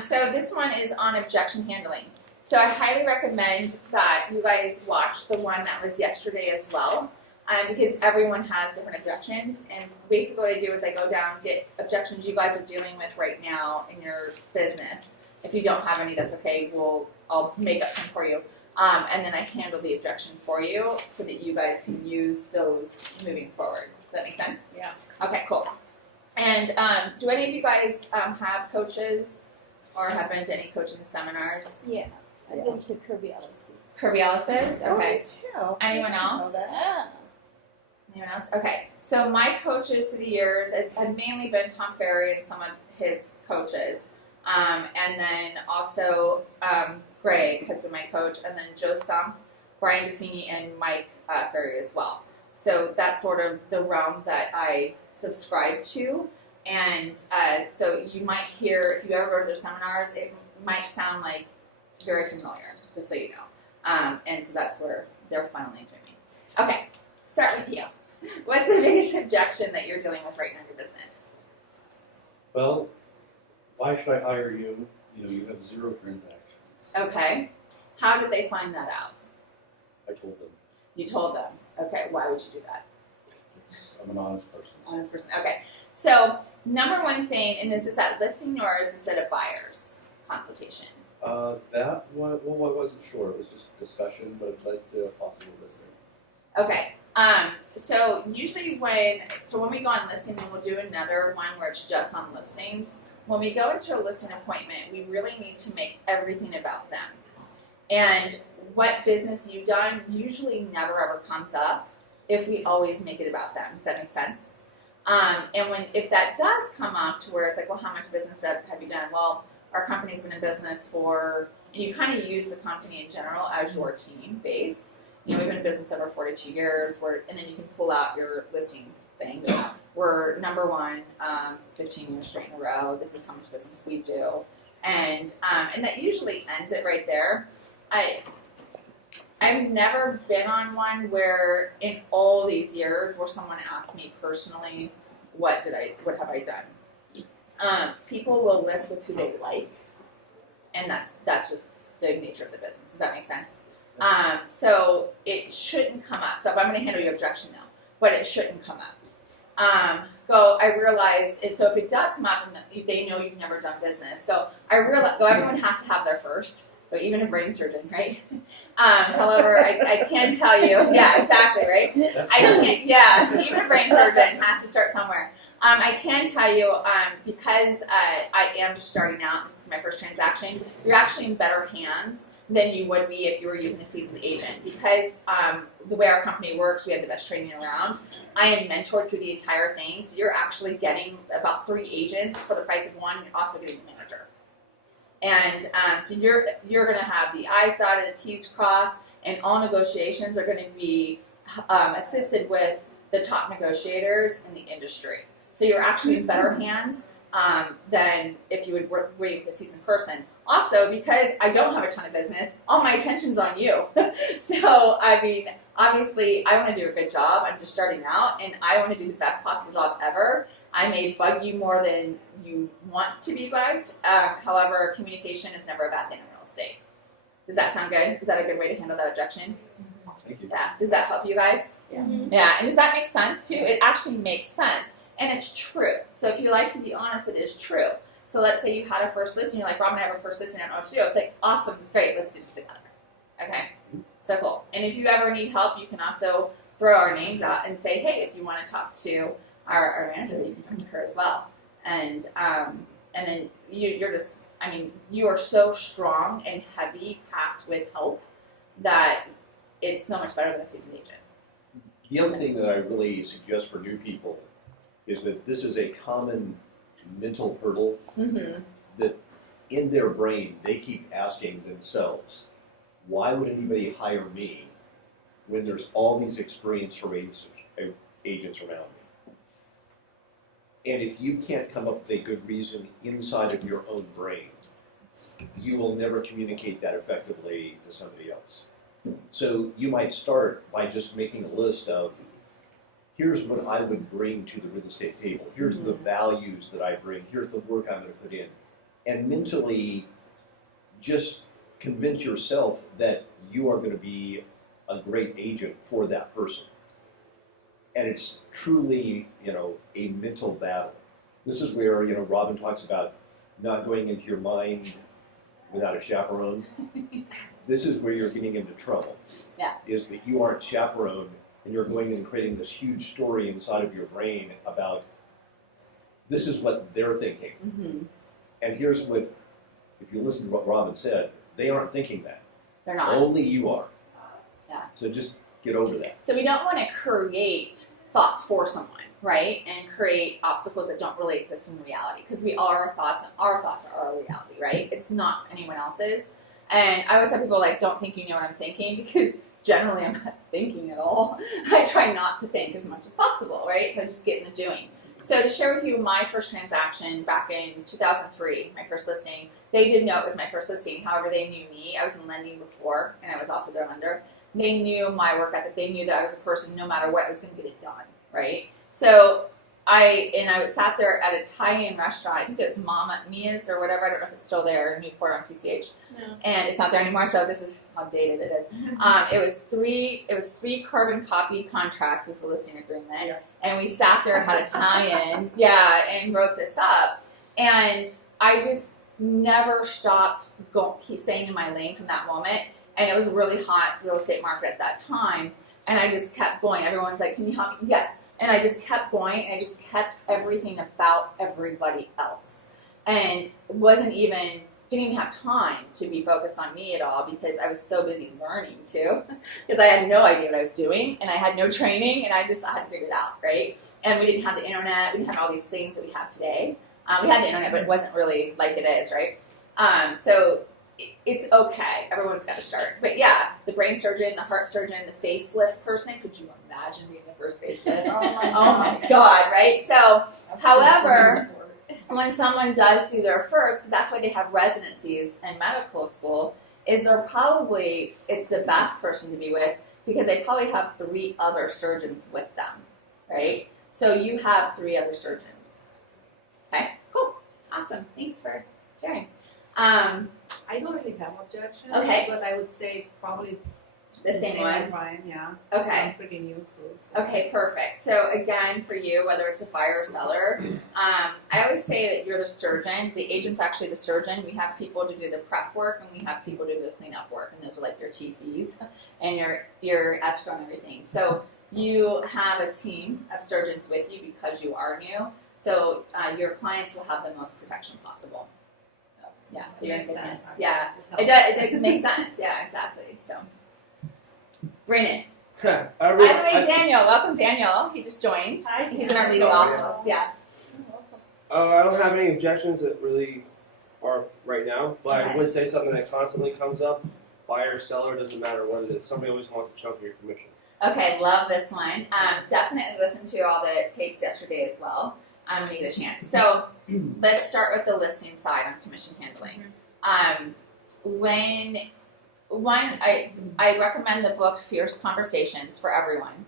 So this one is on objection handling. So I highly recommend that you guys watch the one that was yesterday as well, because everyone has different objections. And basically what I do is I go down, get objections you guys are dealing with right now in your business. If you don't have any, that's okay. I'll make up some for you. And then I handle the objection for you so that you guys can use those moving forward. Does that make sense? Yeah. Okay, cool. And do any of you guys have coaches or have been to any coaching seminars? Yeah. I've been to Kirby-Ellis. Kirby-Ellis's? Okay. Oh, Anyone else? Anyone else? Okay. So my coaches through the years have mainly been Tom Ferry and some of his coaches. And then also Greg has been my coach, and then Joe Stump, Brian Buffini, and Mike Ferry as well. So that's sort of the realm that I subscribe to. And so you might hear, if you ever go to their seminars, it might sound like very familiar, just so you know. And so that's where they're funneling through me. Okay, start with you. What's the biggest objection that you're dealing with right now in your business? Well, why should I hire you? You know, you have 0 transactions. Okay. How did they find that out? I told them. You told them. Okay, why would you do that? I'm an honest person. Honest person. Okay. So, number one thing, and this is at listing yours instead of buyer's consultation. That one, well, I wasn't sure. It was just discussion, but it led to a possible listing. Okay. So usually when we go on listing, and we'll do another one where it's just on listings. When we go into a listing appointment, we really need to make everything about them. And what business you've done usually never ever comes up if we always make it about them. Does that make sense? And if that does come up to where it's like, well, how much business have you done? Well, our company's been in business for, and you kind of use the company in general as your team base. You know, we've been in business over 42 years, and then you can pull out your listing thing. We're number one, 15 years straight in a row. This is how much business we do. And that usually ends it right there. I've never been on one where in all these years where someone asked me personally, what have I done? People will list with who they like, and that's just the nature of the business. Does that make sense? So it shouldn't come up. So if I'm going to handle your objection now, but it shouldn't come up. I realized, so if it does come up and they know you've never done business, everyone has to have their first, so even a brain surgeon, right? However, I can tell you, yeah, exactly, right? Even a brain surgeon has to start somewhere. I can tell you, because I am just starting out, this is my first transaction, you're actually in better hands than you would be if you were using a seasoned agent. Because the way our company works, we have the best training around. I am mentored through the entire thing, so you're actually getting about 3 agents for the price of 1. You're also getting the manager. And so you're going to have the I's dotted, the T's crossed, and all negotiations are going to be assisted with the top negotiators in the industry. So you're actually in better hands than if you would work with a seasoned person. Also, because I don't have a ton of business, all my attention's on you. So, I mean, obviously, I want to do a good job. I'm just starting out, and I want to do the best possible job ever. I may bug you more than you want to be bugged. However, communication is never a bad thing in real estate. Does that sound good? Is that a good way to handle that objection? Thank you. Yeah. Does that help you guys? Yeah. Mm-hmm. Yeah. And does that make sense too? It actually makes sense. And it's true. So if you like to be honest, it is true. So let's say you had a first listing, you're like, Rob and I have a first listing, I don't know what to do. It's like, awesome, it's great, let's do this together. Okay? So cool. And if you ever need help, you can also throw our names out and say, hey, if you want to talk to our manager, you can come to her as well. And then you're just, I mean, you are so strong and heavy, packed with help, that it's so much better than a seasoned agent. The other thing that I really suggest for new people is that this is a common mental hurdle that in their brain they keep asking themselves, why would anybody hire me when there's all these experienced agents around me? And if you can't come up with a good reason inside of your own brain, you will never communicate that effectively to somebody else. So you might start by just making a list of, here's what I would bring to the real estate table. Here's the values that I bring. Here's the work I'm going to put in. and mentally just convince yourself that you are going to be a great agent for that person. And it's truly, a mental battle. This is where, Robin talks about not going into your mind without a chaperone. This is where you're getting into trouble. Yeah. Is that you aren't chaperoned and you're going and creating this huge story inside of your brain about this is what they're thinking. Mm-hmm. And here's what, if you listen to what Robin said, they aren't thinking that. They're not. Only you are. Yeah. So just get over that. So we don't want to create thoughts for someone, right? And create obstacles that don't really exist in reality, because we are our thoughts, and our thoughts are our reality, right? It's not anyone else's. And I always tell people, like, don't think you know what I'm thinking, because generally I'm not thinking at all. I try not to think as much as possible, right? So I just get in the doing. So to share with you my first transaction back in 2003, my first listing, they did know it was my first listing. However, they knew me. I was in lending before, and I was also their lender. They knew my work ethic. They knew that I was a person, no matter what, I was going to get it done, right? So I sat there at a Thai Restaurant. I think it was Mama Mia's or whatever. I don't know if it's still there in Newport on PCH. No. And it's not there anymore. So this is how dated it is. It was three carbon copy contracts was the listing agreement. Yeah. And we sat there, had Italian, and wrote this up. And I just never stopped staying in my lane from that moment. And it was a really hot real estate market at that time. And I just kept going. Everyone's like, can you help me? Yes. And I just kept going, and I just kept everything about everybody else. And didn't even have time to be focused on me at all, because I was so busy learning too, because I had no idea what I was doing, and I had no training, and I had to figure it out, right? And we didn't have the internet. We didn't have all these things that we have today. We had the internet, but it wasn't really like it is, right? So it's okay. Everyone's got to start. But yeah, the brain surgeon, the heart surgeon, the facelift person. Could you imagine being the first facelift? Oh my God, right? So, however, when someone does do their first, that's why they have residencies in medical school, is it's the best person to be with, because they probably have 3 other surgeons with them, right? So you have 3 other surgeons. Okay, cool. Awesome. Thanks for sharing. I don't really have objections. Okay. But I would say probably The same one? as Ryan, yeah. Okay. I'm pretty new too. So. Okay, perfect. So again, for you, whether it's a buyer or seller, I always say that you're the surgeon. The agent's actually the surgeon. We have people to do the prep work, and we have people to do the cleanup work, and those are like your TCs and your escrow and everything. So you have a team of surgeons with you because you are new. So your clients will have the most protection possible. So, yeah, so you're in good hands. Yeah, it does. It makes sense. Yeah, exactly. So, bring it. By the way, Daniel, welcome, Daniel. He just joined. Hi, He's in our legal office. Yeah. I don't have any objections that really are right now, but Okay. I would say something that constantly comes up. Buyer, seller, doesn't matter what it is. Somebody always wants a chunk of your commission. Okay, love this one. Definitely listen to all the tapes yesterday as well. I'm gonna get a chance. So let's start with the listing side on commission handling. I recommend the book Fierce Conversations for everyone,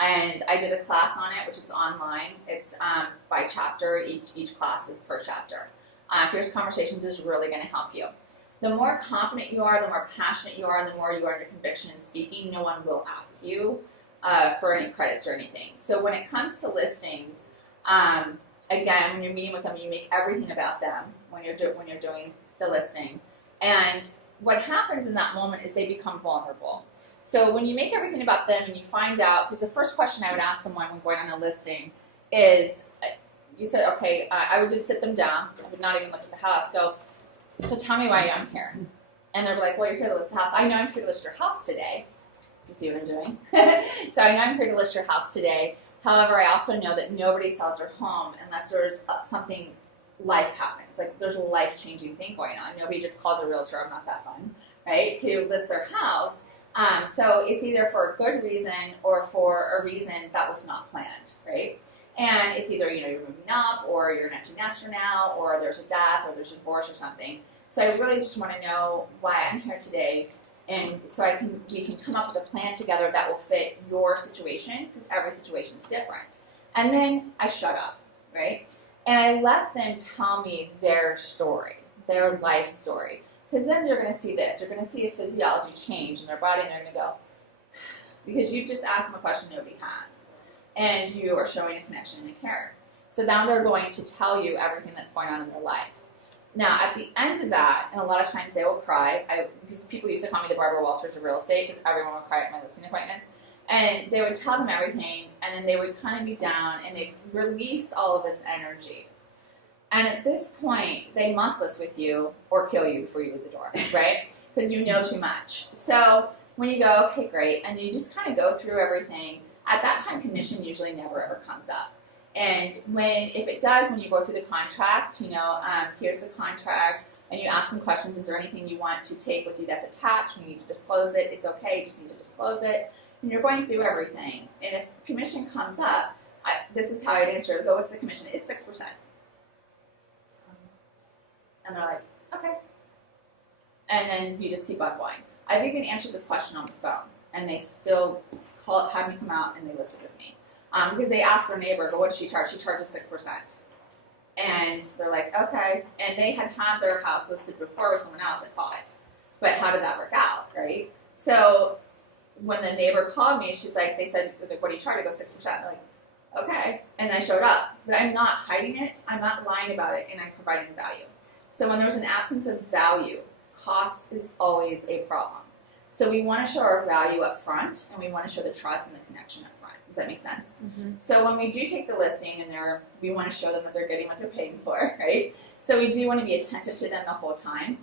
and I did a class on it, which is online. It's by chapter. Each class is per chapter. Fierce Conversations is really going to help you. The more confident you are, the more passionate you are, the more you are under conviction in speaking, no one will ask you for any credits or anything. So when it comes to listings, again, when you're meeting with them, you make everything about them when you're doing the listing. And what happens in that moment is they become vulnerable. So when you make everything about them and you find out, because the first question I would ask someone when going on a listing is, you said, okay, I would just sit them down. I would not even look at the house. Go, so tell me why I'm here. And they're like, well, you're here to list the house. I know I'm here to list your house today. You see what I'm doing? So I know I'm here to list your house today. However, I also know that nobody sells their home unless there's something, life happens. Like there's a life-changing thing going on. Nobody just calls a realtor, I'm not that fun, right, to list their house. So it's either for a good reason or for a reason that was not planned, right? And it's either, you're moving up, or you're an empty nester now, or there's a death, or there's a divorce or something. So I really just want to know why I'm here today, and so we can come up with a plan together that will fit your situation, because every situation is different. And then I shut up, right? And I let them tell me their story. their life story. Because then you're going to see this. You're going to see a physiology change in their body, and they're going to go, because you just asked them a question nobody has. And you are showing a connection and a care. So now they're going to tell you everything that's going on in their life. Now, at the end of that, and a lot of times they will cry, because people used to call me the Barbara Walters of real estate, because everyone would cry at my listing appointments. And they would tell them everything, and then they would kind of be down, and they'd release all of this energy. And at this point, they must list with you or kill you before you leave the door, right? Because you know too much. So when you go, okay, great, and you just kind of go through everything, at that time, commission usually never ever comes up. And if it does, when you go through the contract, here's the contract, and you ask them questions, is there anything you want to take with you that's attached? We need to disclose it. It's okay, you just need to disclose it. And you're going through everything. And if commission comes up, this is how I'd answer. Go, what's the commission? It's 6%. And they're like, okay. And then you just keep on going. I've even answered this question on the phone, and they still have me come out and they listed with me. Because they asked their neighbor, but what does she charge? She charges 6%. And they're like, okay. And they had their house listed before with someone else at 5%. But how did that work out, right? So when the neighbor called me, they said, what do you charge? I go 6%. They're like, okay. And I showed up. But I'm not hiding it. I'm not lying about it. And I'm providing value. So when there's an absence of value, cost is always a problem. So we want to show our value up front, and we want to show the trust and the connection up front. Does that make sense? Mm-hmm. So when we do take the listing, and we want to show them that they're getting what they're paying for, right? So we do want to be attentive to them the whole time.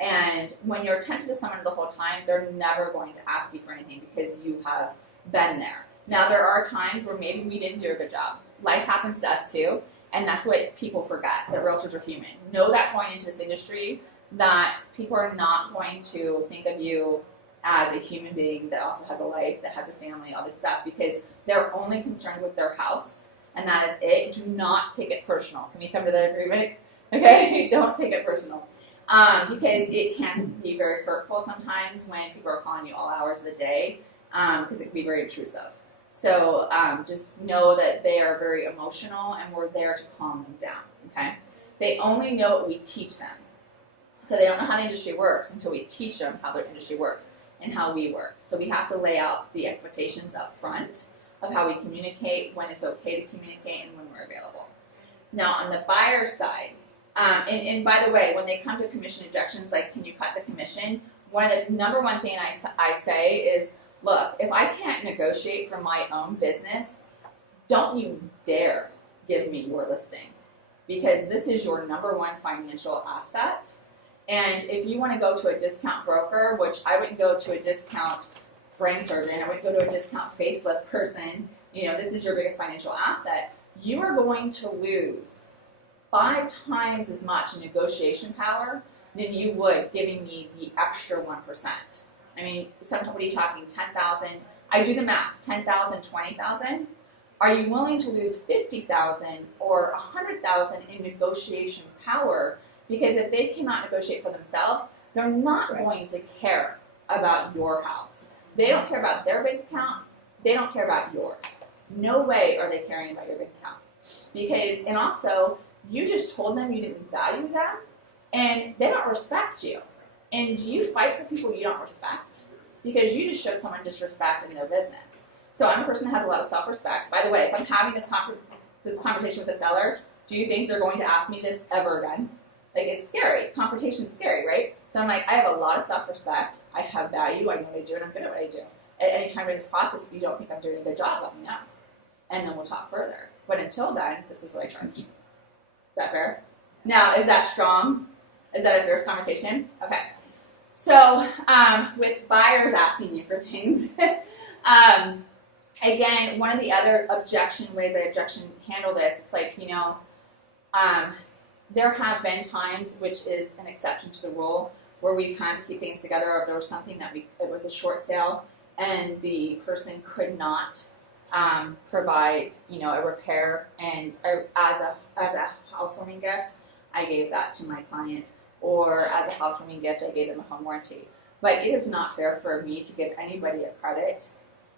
And when you're attentive to someone the whole time, they're never going to ask you for anything because you have been there. Now, there are times where maybe we didn't do a good job. Life happens to us too, and that's what people forget, that realtors are human. Know that going into this industry, that people are not going to think of you as a human being that also has a life, that has a family, all this stuff, because they're only concerned with their house, and that is it. Do not take it personal. Can we come to that agreement? Okay? Don't take it personal. Because it can be very hurtful sometimes when people are calling you all hours of the day, because it can be very intrusive. So just know that they are very emotional, and we're there to calm them down, okay? They only know what we teach them. So they don't know how the industry works until we teach them how the industry works and how we work. So we have to lay out the expectations up front of how we communicate, when it's okay to communicate, and when we're available. Now, on the buyer side, and by the way, when they come to commission objections, like, can you cut the commission? One of the number one thing I say is, look, if I can't negotiate for my own business, don't you dare give me your listing, because this is your number one financial asset. And if you want to go to a discount broker, which I wouldn't go to a discount brain surgeon, I wouldn't go to a discount facelift person, this is your biggest financial asset, you are going to lose 5 times as much in negotiation power than you would giving me the extra 1%. I mean, sometimes what are you talking, 10,000? I do the math, 10,000, 20,000. Are you willing to lose 50,000 or 100,000 in negotiation power? Because if they cannot negotiate for themselves, they're not going to care about your house. They don't care about their bank account. They don't care about yours. No way are they caring about your bank account. And also, you just told them you didn't value them, and they don't respect you. And do you fight for people you don't respect? Because you just showed someone disrespect in their business. So I'm a person that has a lot of self-respect. By the way, if I'm having this conversation with a seller, do you think they're going to ask me this ever again? Like, it's scary. Confrontation's scary, right? So I'm like, I have a lot of self-respect. I have value. I know what I do, and I'm good at what I do. At any time in this process, if you don't think I'm doing a good job, let me know. And then we'll talk further. But until then, this is what I charge. Is that fair? Now, is that strong? Is that a fierce conversation? Okay. So with buyers asking you for things, again, one of the other ways I handle this, it's like, there have been times, which is an exception to the rule, where we've had to keep things together, or there was something it was a short sale, and the person could not provide, a repair, and as a housewarming gift, I gave that to my client, or as a housewarming gift, I gave them a home warranty. But it is not fair for me to give anybody a credit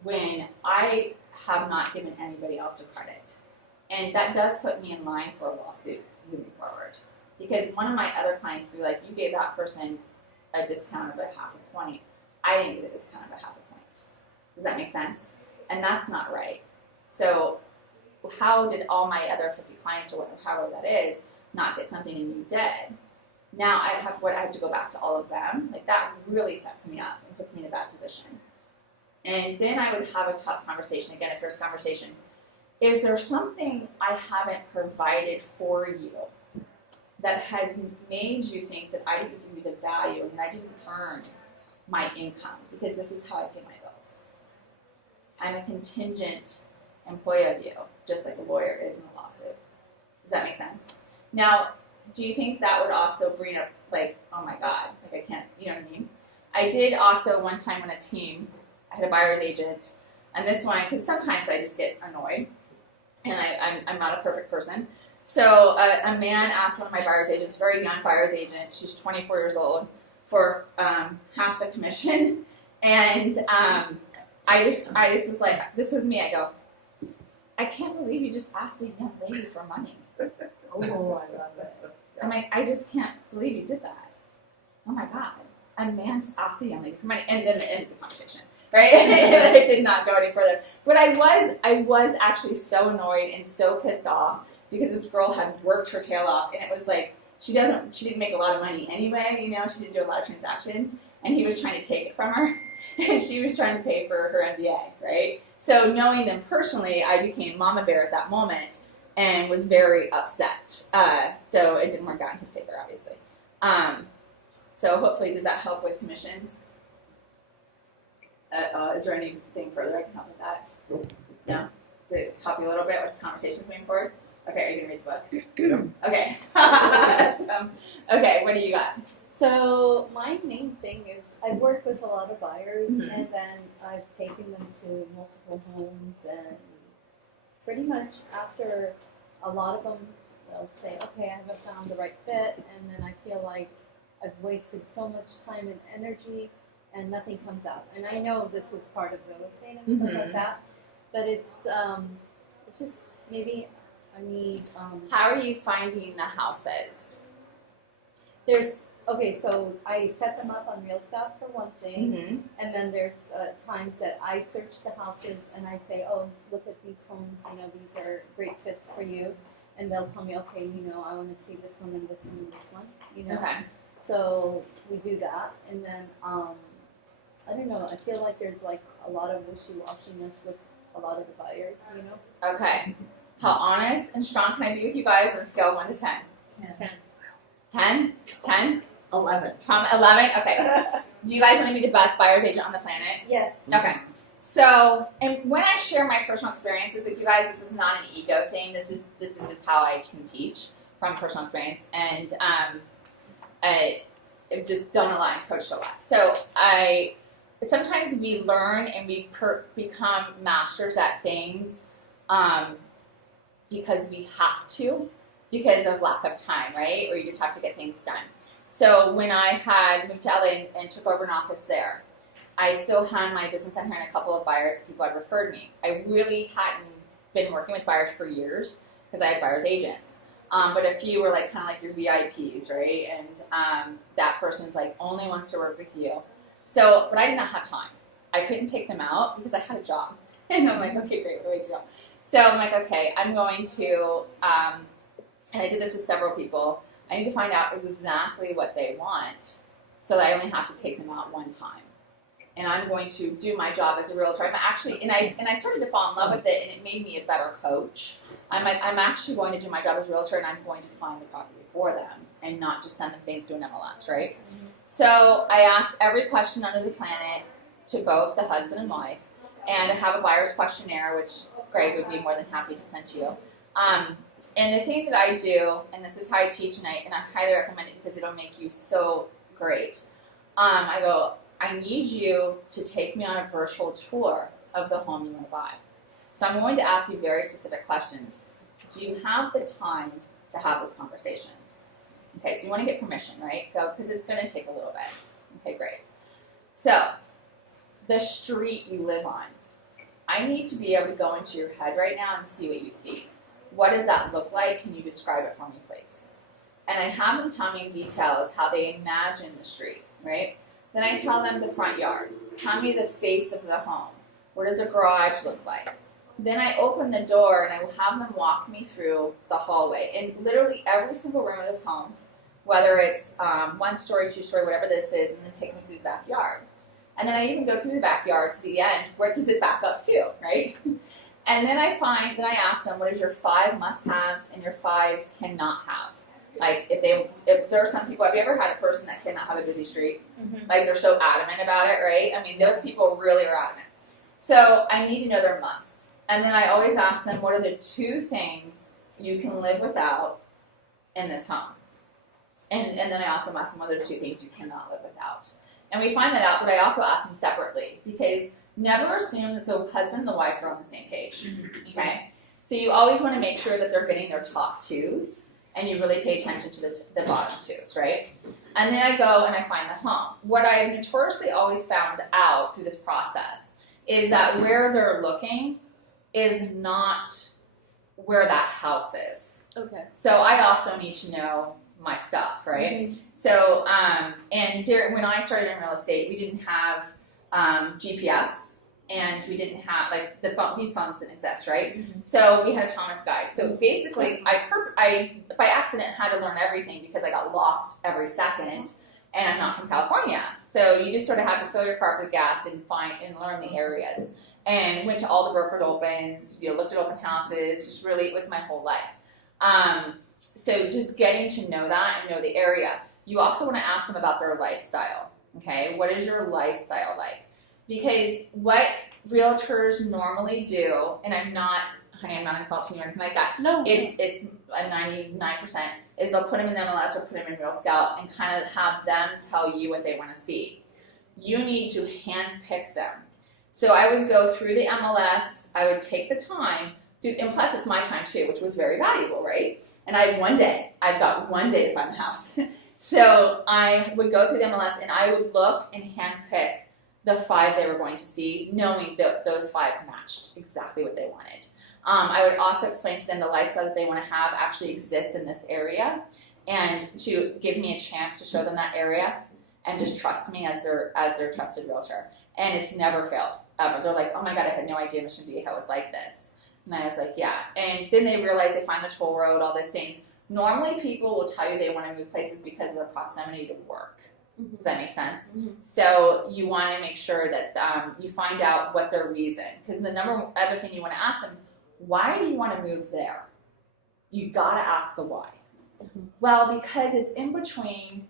when I have not given anybody else a credit. And that does put me in line for a lawsuit moving forward. Because one of my other clients would be like, you gave that person a discount of a half a point. I didn't get a discount of a half a point. Does that make sense? And that's not right. So how did all my other 50 clients or whatever, however that is, not get something and you did? Now I have to go back to all of them. Like that really sets me up and puts me in a bad position. And then I would have a tough conversation, again, a first conversation. Is there something I haven't provided for you that has made you think that I didn't give you the value and I didn't earn my income? Because this is how I pay my bills. I'm a contingent employee of you, just like a lawyer is in a lawsuit. Does that make sense? Now, do you think that would also bring up, like, oh my God, like I can't, you know what I mean? I did also one time on a team, I had a buyer's agent, and this one, because sometimes I just get annoyed, and I'm not a perfect person. So a man asked one of my buyer's agents, very young buyer's agent, she's 24 years old, for half the commission, and I just was like, this was me, I go, I can't believe you just asked a young lady for money. Oh, I love it. I'm like, I just can't believe you did that. Oh my God. A man just asked a young lady for money. And then the end of the conversation, right? It did not go any further. But I was actually so annoyed and so pissed off because this girl had worked her tail off. And it was like, she didn't make a lot of money anyway, you know, she didn't do a lot of transactions. And he was trying to take it from her. And she was trying to pay for her MBA, right? So knowing them personally, I became mama bear at that moment and was very upset. So it didn't work out in his favor, obviously. So hopefully, did that help with commissions? Is there anything further I can help with that? Nope. No? Did it help you a little bit with conversations moving forward? Okay, are you going to read the book? Yep. Okay. Okay, what do you got? So my main thing is I've worked with a lot of buyers, Mhm. and then I've taken them to multiple homes, and pretty much after a lot of them, they'll say, okay, I haven't found the right fit, and then I feel like I've wasted so much time and energy, and nothing comes out. And I know this is part of real estate and stuff Mhm. like that, but it's just maybe I need How are you finding the houses? Okay, so I set them up on Real Stop for one thing, Mm-hmm. and then there's times that I search the houses and I say, oh, look at these homes, you know, these are great fits for you, and they'll tell me, okay, you know, I want to see this one and this one and this one, you know. Okay. So we do that, and then I don't know, I feel like there's like a lot of wishy-washiness with a lot of the buyers, you know. Okay. How honest and strong can I be with you guys on a scale of 1 to 10? 10. 10? 10? 11. From 11? Okay. Do you guys want to be the best buyer's agent on the planet? Yes. Okay. So, and when I share my personal experiences with you guys, this is not an ego thing. This is just how I can teach from personal experience, and I've just done a lot and coached a lot. So sometimes we learn and we become masters at things because we have to, because of lack of time, right? Or you just have to get things done. So when I had moved to LA and took over an office there, I still had my business center and a couple of buyers, people had referred me. I really hadn't been working with buyers for years because I had buyer's agents. But a few were like kind of like your VIPs, right? And that person's like only wants to work with you. So, but I did not have time. I couldn't take them out because I had a job. And I'm like, okay, great, what do I do? So I'm like, okay, I'm going to, and I did this with several people. I need to find out exactly what they want so that I only have to take them out one time. And I'm going to do my job as a realtor. I'm actually, and I started to fall in love with it, and it made me a better coach. I'm actually going to do my job as a realtor, and I'm going to find the property for them and not just send them things to an MLS, right? Mm-hmm. So I asked every question under the planet to both the husband and wife, and I have a buyer's questionnaire, which Greg would be more than happy to send to you. And the thing that I do, and this is how I teach, and I highly recommend it because it'll make you so great. I go, I need you to take me on a virtual tour of the home you want to buy. So I'm going to ask you very specific questions. Do you have the time to have this conversation? Okay, so you want to get permission, right? Go, because it's going to take a little bit. Okay, great. So, the street you live on. I need to be able to go into your head right now and see what you see. What does that look like? Can you describe it for me, please? and I have them tell me in details how they imagine the street, right? Then I tell them the front yard. Tell me the face of the home. What does the garage look like? Then I open the door and I will have them walk me through the hallway. And literally every single room of this home, whether it's 1 story, 2 story, whatever this is, and then take me through the backyard. And then I even go through the backyard to the end. Where does it back up to, right? And then I ask them, what is your 5 must-haves and your 5s cannot have? Like if there are some people, have you ever had a person that cannot have a busy street? Mhm. Like they're so adamant about it, right? I mean, those people really are adamant. So I need to know their must. And then I always ask them, what are the 2 things you can live without in this home? And then I also ask them, what are the 2 things you cannot live without? And we find that out, but I also ask them separately because never assume that the husband and the wife are on the same page, okay? So you always want to make sure that they're getting their top 2s and you really pay attention to the bottom 2s, right? And then I go and I find the home. What I have notoriously always found out through this process is that where they're looking is not where that house is. Okay. So I also need to know my stuff, right? So, when I started in real estate, we didn't have GPS, and we didn't have these phones didn't exist, right? So we had a Thomas guide. So basically, I by accident had to learn everything because I got lost every second, and I'm not from California. So you just sort of have to fill your car up with gas and learn the areas. And went to all the brokered opens, looked at open houses, just really, it was my whole life. So just getting to know that and know the area. You also want to ask them about their lifestyle, okay? What is your lifestyle like? Because what realtors normally do, and I'm not insulting you or anything like that, No. it's a 99%, is they'll put them in MLS or put them in Real Scout and kind of have them tell you what they want to see. You need to hand pick them. So I would go through the MLS, I would take the time, and plus it's my time too, which was very valuable, right? And I have 1 day. I've got 1 day to find the house. So I would go through the MLS and I would look and hand pick the 5 they were going to see, knowing that those 5 matched exactly what they wanted. I would also explain to them the lifestyle that they want to have actually exists in this area, and to give me a chance to show them that area and just trust me as their trusted realtor. And it's never failed, ever. They're like, oh my God, I had no idea Mission Viejo was like this. And I was like, yeah. And then they realize they find the toll road, all these things. Normally people will tell you they want to move places because of their proximity to work. Does that make sense? So you want to make sure that you find out what their reason. Because the other thing you want to ask them, why do you want to move there? You got to ask the why. Well, because it's in between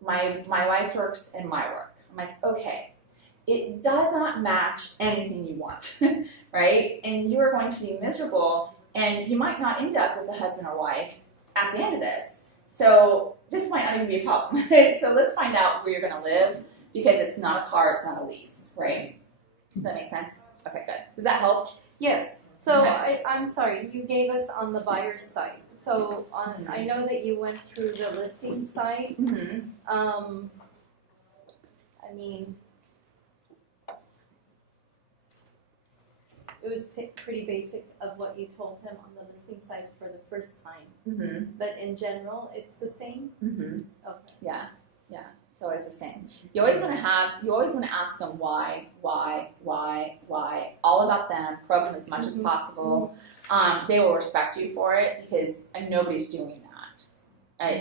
my wife's works and my work. I'm like, okay. It does not match anything you want, right? And you are going to be miserable, and you might not end up with a husband or wife at the end of this. So this might not even be a problem. So let's find out where you're going to live, because it's not a car, it's not a lease, right? Does that make sense? Okay, good. Does that help? Yes. So Okay. I'm sorry, you gave us on the buyer's side. So I know that you went through the listing side. Mm-hmm. I mean, it was pretty basic of what you told him on the listing side for the first time. Mm-hmm. But in general, it's the same? Mm-hmm. Okay. Yeah. It's always the same. You always want to ask them why, all about them, probe them as much as possible. They will respect you for it, because nobody's doing that.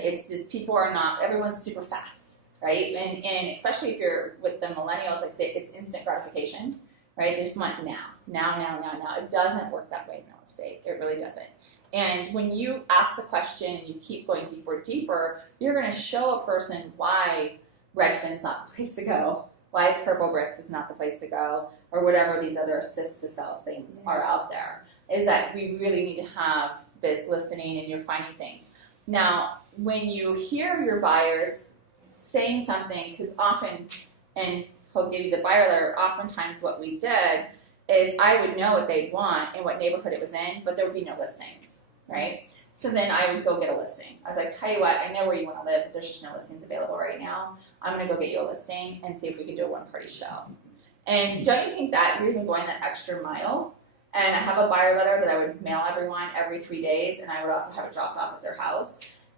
It's just, people are not, everyone's super fast, right? And especially if you're with the millennials, like it's instant gratification, right? They just want now. It doesn't work that way in real estate. It really doesn't. And when you ask the question and you keep going deeper, you're going to show a person why Redfin's not the place to go, why Purple Bricks is not the place to go, or whatever these other assist to sell things are out there, is that we really need to have this listening and you're finding things. Now, when you hear your buyers saying something, because often, and he'll give you the buyer letter, oftentimes what we did is I would know what they'd want and what neighborhood it was in, but there would be no listings, right? So then I would go get a listing. I was like, tell you what, I know where you want to live, but there's just no listings available right now. I'm going to go get you a listing and see if we can do a one-party show. And don't you think that you're even going that extra mile? And I have a buyer letter that I would mail everyone every 3 days, and I would also have it dropped off at their house.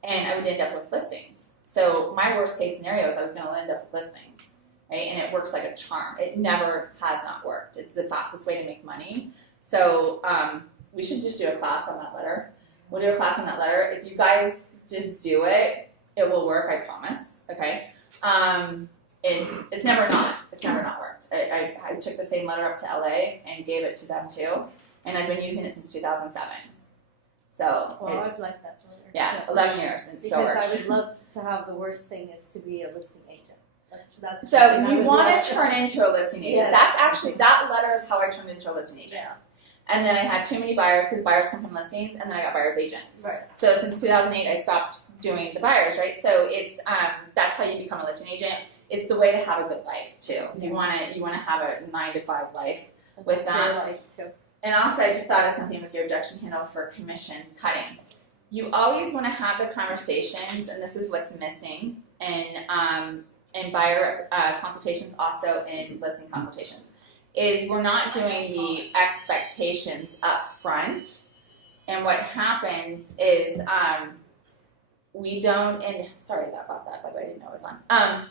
and I would end up with listings. So my worst case scenario is I was going to end up with listings, right? And it works like a charm. It never has not worked. It's the fastest way to make money. So we should just do a class on that letter. We'll do a class on that letter. If you guys just do it, it will work, I promise, okay? It's never not worked. I took the same letter up to LA and gave it to them too, and I've been using it since 2007. So Well, it's, I'd like that letter. yeah, 11 years and it still Because works. I would love to have the worst thing is to be a listing agent. That's So something I you would want love to turn into a listing agent. Yes. That's actually, that letter is how I turned into a listing agent. Yeah. And then I had too many buyers because buyers come from listings, and then I got buyers agents. Right. So since 2008, I stopped doing the buyers, right? So it's that's how you become a listing agent. It's the way to have a good life too. You wanna have a 9 to 5 life. With That's that- your life, too. And also, I just thought of something with your objection handle for commissions cutting. You always want to have the conversations, and this is what's missing in buyer consultations, also in listing consultations, is we're not doing the expectations up front. And what happens is we don't, and sorry about that, by the way, I didn't know it was on.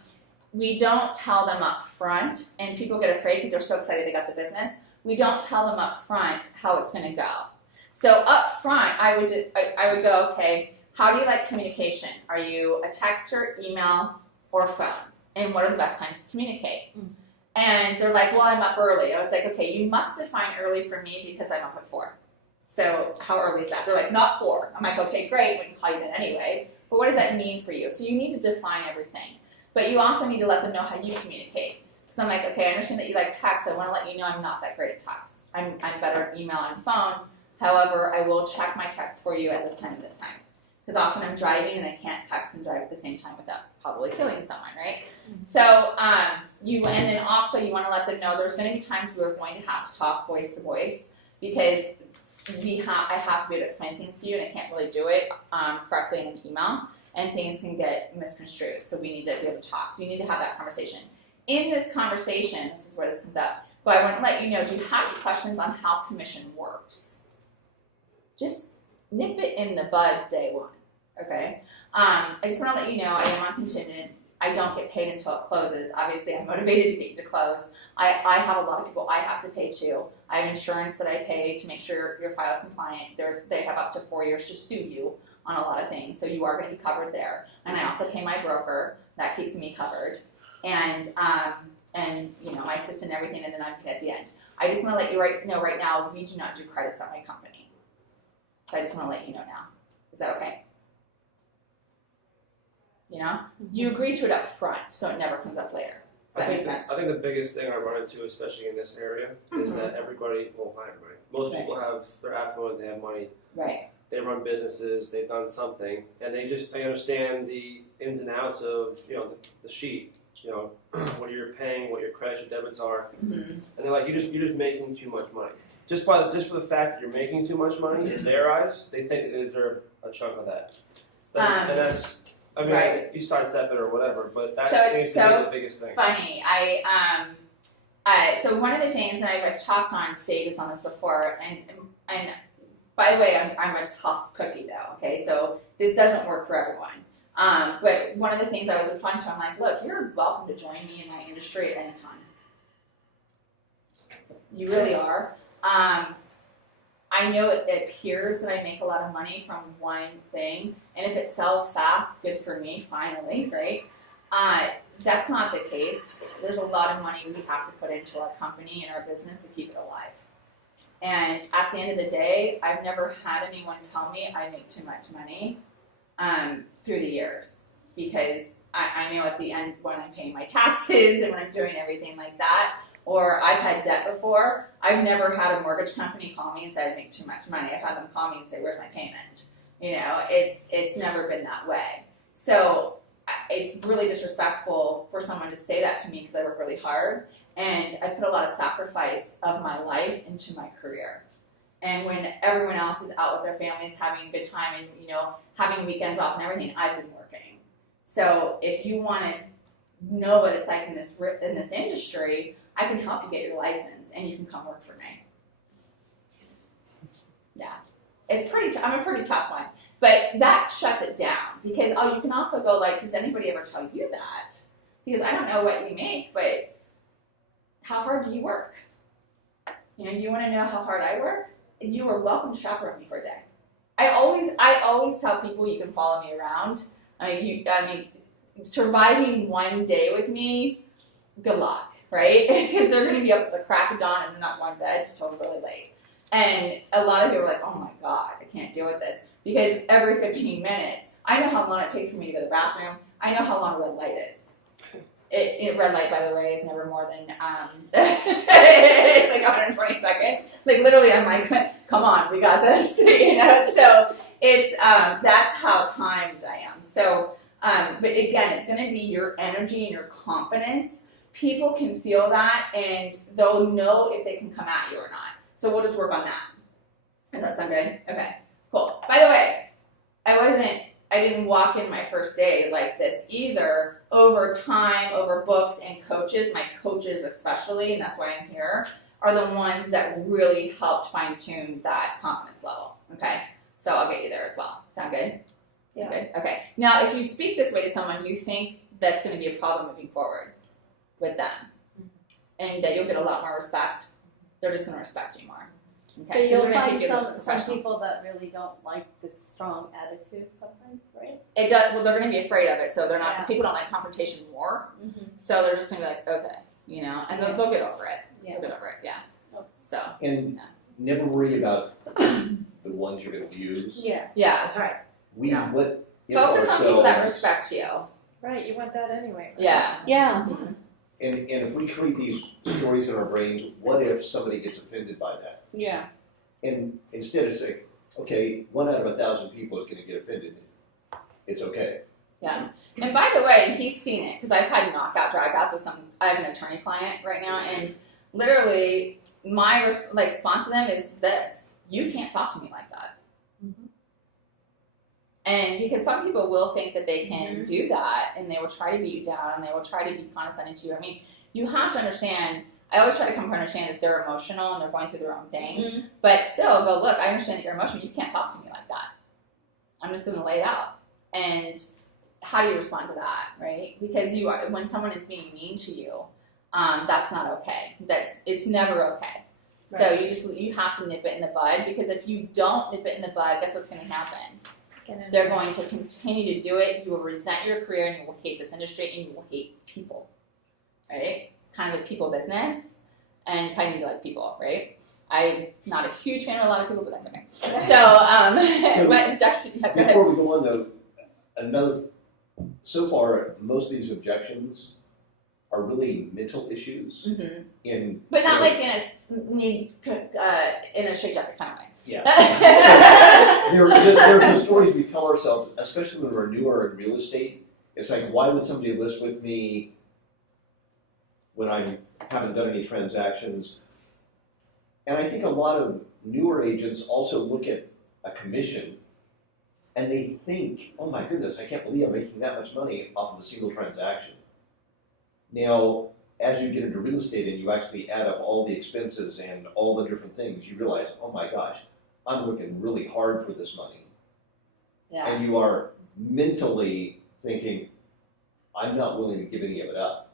We don't tell them up front, and people get afraid because they're so excited they got the business. We don't tell them up front how it's going to go. So up front, I would go, okay, how do you like communication? Are you a texter, email, or phone? And what are the best times to communicate? Mm. And they're like, well, I'm up early. I was like, okay, you must define early for me because I'm up at 4. So how early is that? They're like, not 4. I'm like, okay, great, we can call you then anyway. But what does that mean for you? So you need to define everything. But you also need to let them know how you communicate. So I'm like, okay, I understand that you like text. I want to let you know I'm not that great at text. I'm better at email and phone. However, I will check my text for you at this time and this time. Because often I'm driving and I can't text and drive at the same time without probably killing someone, right? So and then also you want to let them know there's going to be times we're going to have to talk voice to voice because I have to be able to explain things to you and I can't really do it correctly in an email and things can get misconstrued. So we need to be able to talk. So you need to have that conversation. In this conversation, this is where this comes up, but I want to let you know, do you have any questions on how commission works? Just nip it in the bud day one, okay? I just want to let you know I am on contingent. I don't get paid until it closes. Obviously, I'm motivated to get you to close. I have a lot of people I have to pay too. I have insurance that I pay to make sure your file is compliant. They have up to 4 years to sue you on a lot of things, so you are going to be covered there. And I also pay my broker. That keeps me covered. And you know, my assistant and everything, and then I'm paid at the end. I just want to let you know right now, we do not do credits at my company. So I just want to let you know now. Is that okay? You know? You agree to it up front, so it never comes up later. Does that make sense? I think the biggest thing I run into, especially in this area, is that everybody, well, not everybody, most Right. people they're affluent, they have money, Right. they run businesses, they've done something, and they understand the ins and outs of, you know, the sheet, you know, what you're paying, what your credits and debits are, Mm-hmm. and they're like, you're just making too much money. Just for the fact that you're making too much money in their eyes, they think they deserve a chunk of that. And that's, I mean, Right. you sidestep it or whatever, but that So it's seems to so be the biggest thing. Funny. So one of the things, and I've talked on stages on this before, and by the way, I'm a tough cookie though. Okay, so this doesn't work for everyone. But one of the things I was responding to, I'm like, look, you're welcome to join me in my industry at any time. You really are. I know it appears that I make a lot of money from one thing, and if it sells fast, good for me, finally, right? That's not the case. There's a lot of money we have to put into our company and our business to keep it alive. And at the end of the day, I've never had anyone tell me I make too much money through the years, because I know at the end when I'm paying my taxes and when I'm doing everything like that, or I've had debt before, I've never had a mortgage company call me and say I make too much money. I've had them call me and say, where's my payment? You know, it's never been that way. So it's really disrespectful for someone to say that to me because I work really hard and I put a lot of sacrifice of my life into my career. And when everyone else is out with their families having a good time and, you know, having weekends off and everything, I've been working. So if you want to know what it's like in this industry, I can help you get your license and you can come work for me. Yeah, it's I'm a pretty tough one. But that shuts it down because you can also go like, does anybody ever tell you that? Because I don't know what you make, but how hard do you work? You know, do you want to know how hard I work? You are welcome to chaperone me for a day. I always tell people you can follow me around. Surviving one day with me, good luck, right? Because they're going to be up at the crack of dawn and they're not going to bed until really late. And a lot of people are like, oh my God, I can't deal with this. Because every 15 minutes, I know how long it takes for me to go to the bathroom. I know how long a red light is. Red light, by the way, is never more than, it's like 120 seconds. Like literally, I'm like, come on, we got this, you know? So it's, that's how timed I am. So, but again, it's gonna be your energy and your confidence. People can feel that and they'll know if they can come at you or not. So we'll just work on that. Does that sound good? Okay, cool. By the way, I didn't walk in my first day like this either. Over time, over books and coaches, my coaches especially, and that's why I'm here, are the ones that really helped fine tune that confidence level. Okay, so I'll get you there as well. Sound good? Yeah. Good. Okay. Now, if you speak this way to someone, do you think that's going to be a problem moving forward with them, and that you'll get a lot more respect? They're just going to respect you more. Okay. But you'll They're gonna find take you as a some professional. people that really don't like this strong attitude sometimes, right? It does. Well, they're going to be afraid of it, so they're not. Yeah. People don't like confrontation more, Mm-hmm. so they're just going to be like, okay, you know, and they'll get over it. Yeah. They'll get over it. Yeah. Okay. So. And never worry about the ones you're going to use. Yeah. Yeah. That's right. We Yeah. what if Focus on people that ourselves- respect you. Right, you want that anyway. Right? Yeah. Yeah. Mhm. And if we create these stories in our brains, what if somebody gets offended by that? Yeah. And instead of saying, okay, 1 out of 1,000 people is going to get offended, it's okay. Yeah. And by the way, he's seen it because I've had knockout dragouts with some. I have an attorney client right now, and literally my response to them is this: you can't talk to me like that. Mhm. And because some people will think that they can do that, and they will try to beat you down, and they will try to be condescending to you. I mean, you have to understand. I always try to come to understand that they're emotional and they're going through their own things, but still go, look, I understand that you're emotional. You can't talk to me like that. I'm just going to lay it out. And how do you respond to that, right? Because when someone is being mean to you, that's not okay. It's never okay. Right. So you have to nip it in the bud, because if you don't nip it in the bud, guess what's going to happen? They're going to continue to do it. You will resent your career, and you will hate this industry, and you will hate people, right? Kind of a people business, and kind of need to like people, right? I'm not a huge fan of a lot of people, but that's okay. So, what objection? Yeah, go ahead. Before we go on though, so far, most of these objections are really mental issues. Mm-hmm. But not like in a straitjacket kind of way. Yeah. They're the stories we tell ourselves, especially when we're newer in real estate. It's like, why would somebody list with me when I haven't done any transactions? And I think a lot of newer agents also look at a commission and they think, oh my goodness, I can't believe I'm making that much money off of a single transaction. Now, as you get into real estate and you actually add up all the expenses and all the different things, you realize, oh my gosh, I'm working really hard for this money. Yeah. And you are mentally thinking, I'm not willing to give any of it up.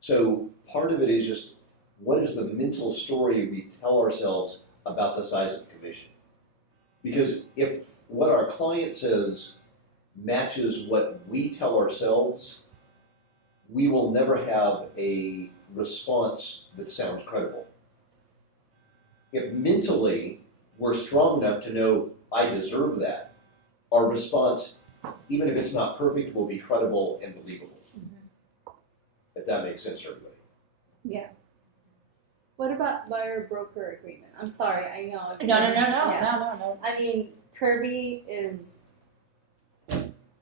So part of it is just, what is the mental story we tell ourselves about the size of the commission? Because if what our client says matches what we tell ourselves, we will never have a response that sounds credible. If mentally we're strong enough to know I deserve that, our response, even if it's not perfect, will be credible and believable. If that makes sense to everybody. Yeah. What about buyer-broker agreement? I'm sorry, I know. No. I mean, Kirby is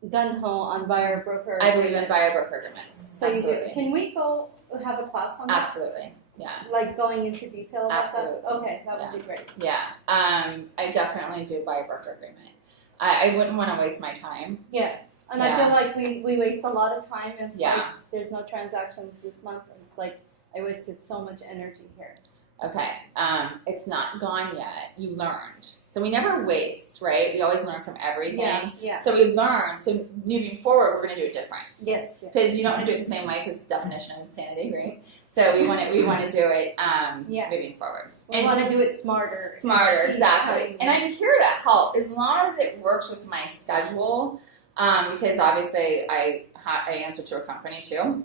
gung-ho on buyer-broker I believe in agreements. buyer-broker agreements. So you Absolutely. do. Can we go have a class on that? Absolutely. Yeah. Like going into detail about Absolutely. that? Okay, that would be great. Yeah. I definitely do buyer-broker agreement. I wouldn't want to waste my time. Yeah. And Yeah. I feel like we waste a lot of time and it's Yeah. like there's no transactions this month and it's like I wasted so much energy here. Okay, it's not gone yet. You learned. So we never waste, right? We always learn from everything. Yeah. So we learn. So moving forward, we're going to do it different Yes. because you don't want to do it the same way because definition of insanity, right? So we want to do it Yeah. moving forward. We want to do it smarter. Smarter, Each exactly. time. And I'm here to help as long as it works with my schedule, because obviously I answer to a company too.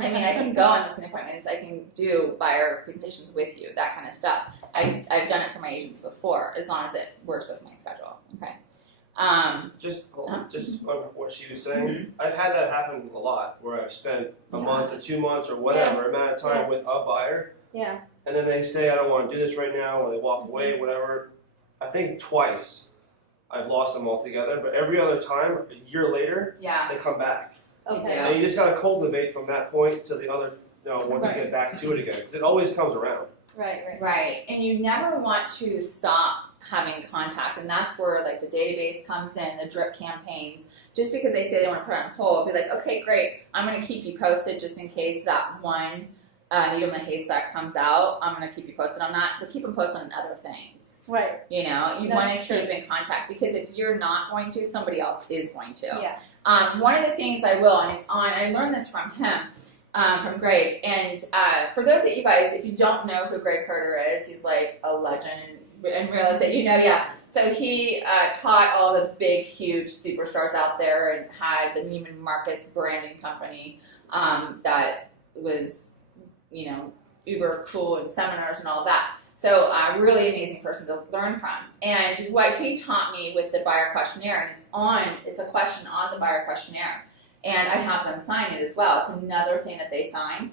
I mean, I can go on listing appointments. I can do buyer presentations with you, that kind of stuff. I've done it for my agents before, as long as it works with my schedule. Okay. Just Uh-huh. on what she was saying, Mhm. I've had that happen a lot where I've spent a Yeah. month or 2 months or whatever amount of time with a buyer, Yeah. and then they say I don't want to do this right now, or they walk away, whatever. I think twice I've lost them altogether, but every other time, a year later, Yeah. they come back. Okay. Yeah. And you just gotta cultivate from that point to the other, once Right. you get back to it again, because it always comes around. Right. Right. And you never want to stop having contact. And that's where like the database comes in, the drip campaigns. Just because they say they want to put it on hold, be like, okay, great. I'm going to keep you posted just in case that one needle in the haystack comes out. I'm going to keep you posted on that. But keep them posted on other things. Right. You know, you want to That's true. keep in contact because if you're not going to, somebody else is going to. Yeah. One of the things I will, and it's on, I learned this from him, from Greg. And for those of you guys, if you don't know who Greg Herter is, he's like a legend in real estate. You know, yeah. So he taught all the big, huge superstars out there and had the Neiman Marcus branding company that was, you know, uber cool and seminars and all that. So a really amazing person to learn from. And what he taught me with the buyer questionnaire, and it's a question on the buyer questionnaire, and I have them sign it as well. It's another thing that they sign.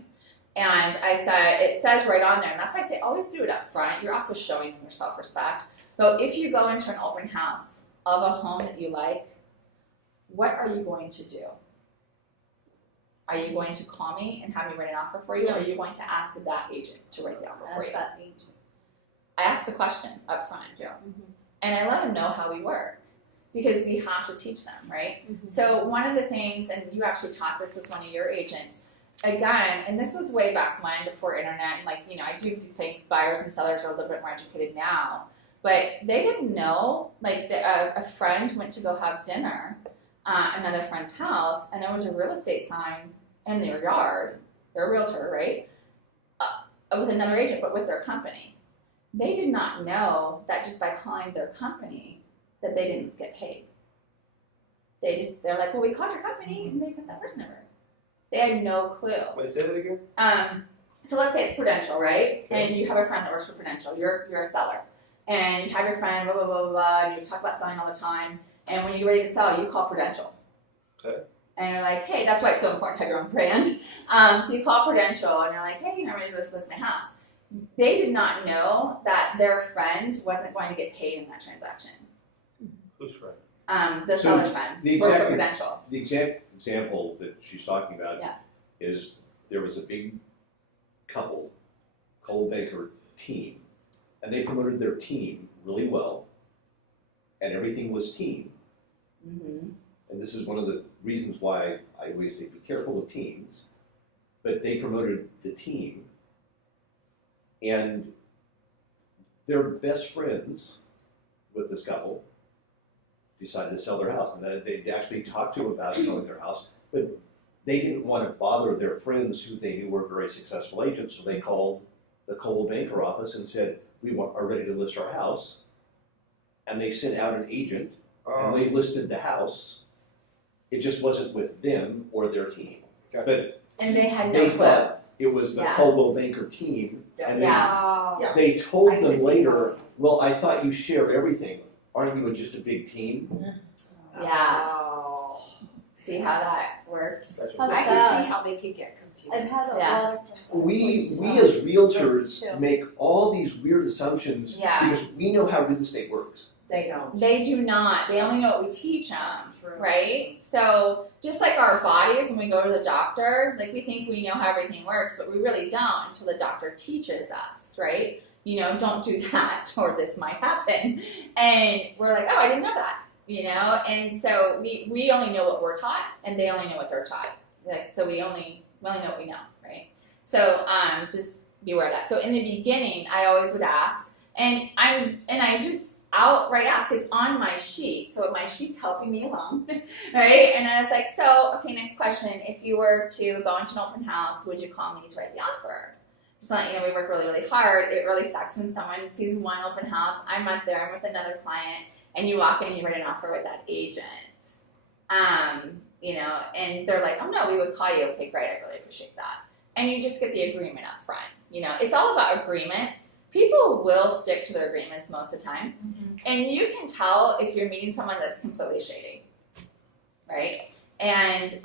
And I said, it says right on there, and that's why I say always do it up front. You're also showing them your self-respect. But if you go into an open house of a home that you like, what are you going to do? Are you going to call me and have me write an offer for you, or are you going to ask that agent to write the offer for Ask you? that agent. I asked the question up front, and I let them know how we work because we have to teach them, right? Mhm. So one of the things, and you actually taught this with one of your agents, again, and this was way back when, before internet, and like, you know, I do think buyers and sellers are a little bit more educated now, but they didn't know, like a friend went to go have dinner at another friend's house, and there was a real estate sign in their yard, they're a realtor, right, with another agent, but with their company. They did not know that just by calling their company that they didn't get paid. They're like, well, we called your company and they sent that person over. They had no clue. Wait, say that again? So let's say it's Prudential, right? And you have a friend that works for Prudential. You're a seller. And you have your friend, blah, blah, blah, blah, and you talk about selling all the time. And when you're ready to sell, you call Prudential. Okay. And you're like, hey, that's why it's so important to have your own brand. So you call Prudential and you're like, hey, I'm ready to list my house. They did not know that their friend wasn't going to get paid in that transaction. Who's friend? The So seller's friend the works for exact- Prudential. The exact example that she's talking about Yeah. is there was a big couple, Cole Baker team, and they promoted their team really well, and everything was team. Mm-hmm. And this is one of the reasons why I always say be careful of teams, but they promoted the team, and their best friends with this couple decided to sell their house, and they actually talked to them about selling their house, but they didn't want to bother their friends who they knew were very successful agents, so they called the Coldwell Banker office and said, are ready to list our house, and they sent out an agent, and they listed the house. It just wasn't with them or their team, but And they had no they clue. thought it was the Yeah. Coldwell Banker team, and Yeah. they told I can them see later, well, I thought you shared everything. Aren't you just a big team? Yeah. Oh. See how that works? Gotcha. How's I can that? see how they could get confused. I've had a Yeah. lot of We conversations as with realtors too. make all these weird assumptions Yeah. because we know how real estate works. They don't. They do not. They only know what we teach them, That's true. right? So just like our bodies, when we go to the doctor, like we think we know how everything works, but we really don't until the doctor teaches us, right? You know, don't do that, or this might happen. And we're like, oh, I didn't know that, you know? And so we only know what we're taught, and they only know what they're taught. Like, so we only know what we know, right? So just beware of that. So in the beginning, I always would ask, and I just outright ask. It's on my sheet, so my sheet's helping me along, right? And I was like, so okay, next question: if you were to go into an open house, would you call me to write the offer? Just let you know, we work really, really hard. It really sucks when someone sees one open house. I'm up there, I'm with another client, and you walk in and you write an offer with that agent. And they're like, oh no, we would call you. Okay, great, I really appreciate that. And you just get the agreement up front. It's all about agreements. People will stick to their agreements most of the time. Mm-hmm. And you can tell if you're meeting someone that's completely shady, right? And,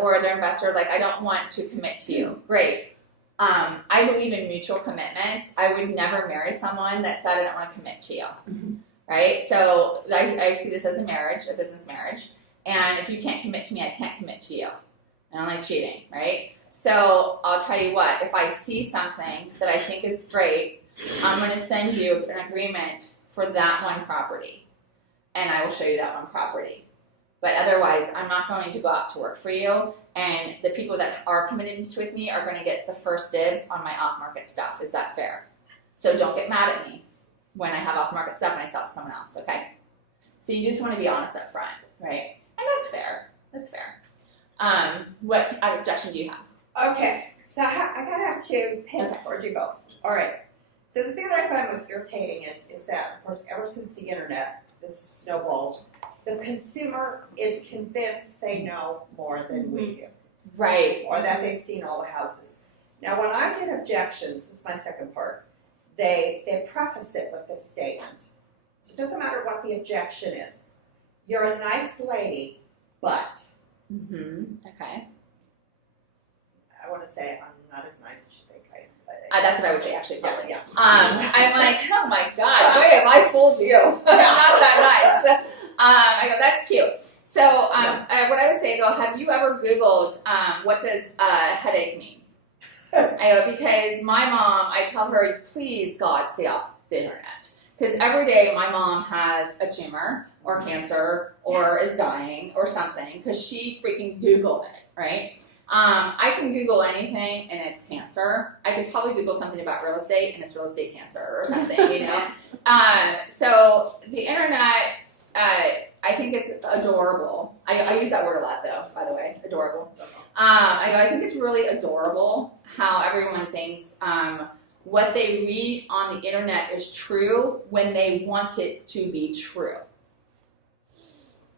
or their investor, like, I don't want to commit to you. Great. I believe in mutual commitments. I would never marry someone that said I don't want to commit to you, mm-hmm. right? So I see this as a marriage, a business marriage. And if you can't commit to me, I can't commit to you. I don't like cheating, right? So I'll tell you what, if I see something that I think is great, I'm going to send you an agreement for that one property. And I will show you that one property. But otherwise, I'm not going to go out to work for you. And the people that are committed with me are going to get the first dibs on my off-market stuff. Is that fair? So don't get mad at me when I have off-market stuff and I sell to someone else, okay? So you just want to be honest up front, right? And that's fair. That's fair. What objection do you have? Okay, so I gotta have to pick Okay. or do both. All right. So the thing that I find most irritating is that, of course, ever since the internet, this has snowballed. The consumer is convinced they know more than we do, Right. or that they've seen all the houses. Now, when I get objections, this is my second part. They preface it with this statement. So it doesn't matter what the objection is. You're a nice lady, but Okay. I want to say I'm not as nice as you think I am. That's what I would say, actually, probably. Yeah. I'm like, oh my God, boy, have I fooled you. Not that nice. I go, that's cute. So what I would say, I go, have you ever Googled what does headache mean? I go, because my mom, I tell her, please, God, stay off the internet. Because every day my mom has a tumor or cancer or is dying or something because she freaking Googled it, right? I can Google anything and it's cancer. I could probably Google something about real estate and it's real estate cancer or something, So the internet, I think it's adorable. I use that word a lot though, by the way, adorable. I think it's really adorable how everyone thinks what they read on the internet is true when they want it to be true,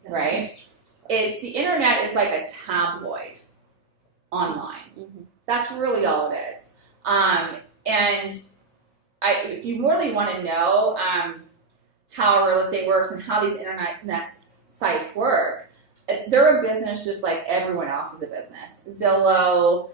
right? The internet is like a tabloid online. Mm-hmm. That's really all it is. If you really want to know how real estate works and how these internet sites work, they're a business just like everyone else is a business. Zillow,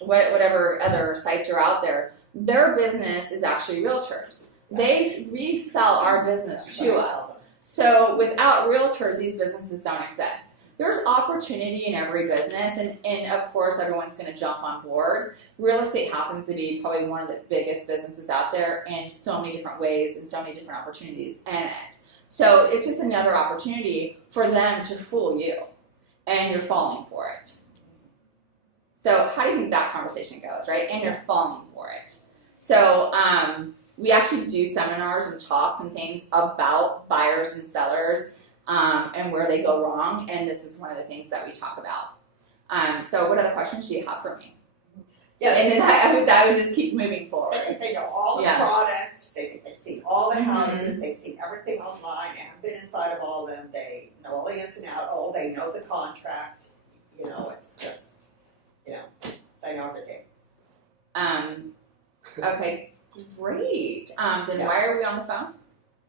whatever other sites are out there, their business is actually realtors. They resell our business to us. So without realtors, these businesses don't exist. There's opportunity in every business, and of course, everyone's going to jump on board. Real estate happens to be probably one of the biggest businesses out there in so many different ways and so many different opportunities in it. So it's just another opportunity for them to fool you, and you're falling for it. So how do you think that conversation goes, right? And you're falling for it. So we actually do seminars and talks and things about buyers and sellers and where they go wrong, and this is one of the things that we talk about. So what other questions do you have for me? Yeah, and then I would just keep moving forward. They know all the products, they've seen all the houses, they've seen everything online, they haven't been inside of all of them, they know all the ins and outs, they know the contract, it's just, they know everything. Okay, great. Then why are we on the phone?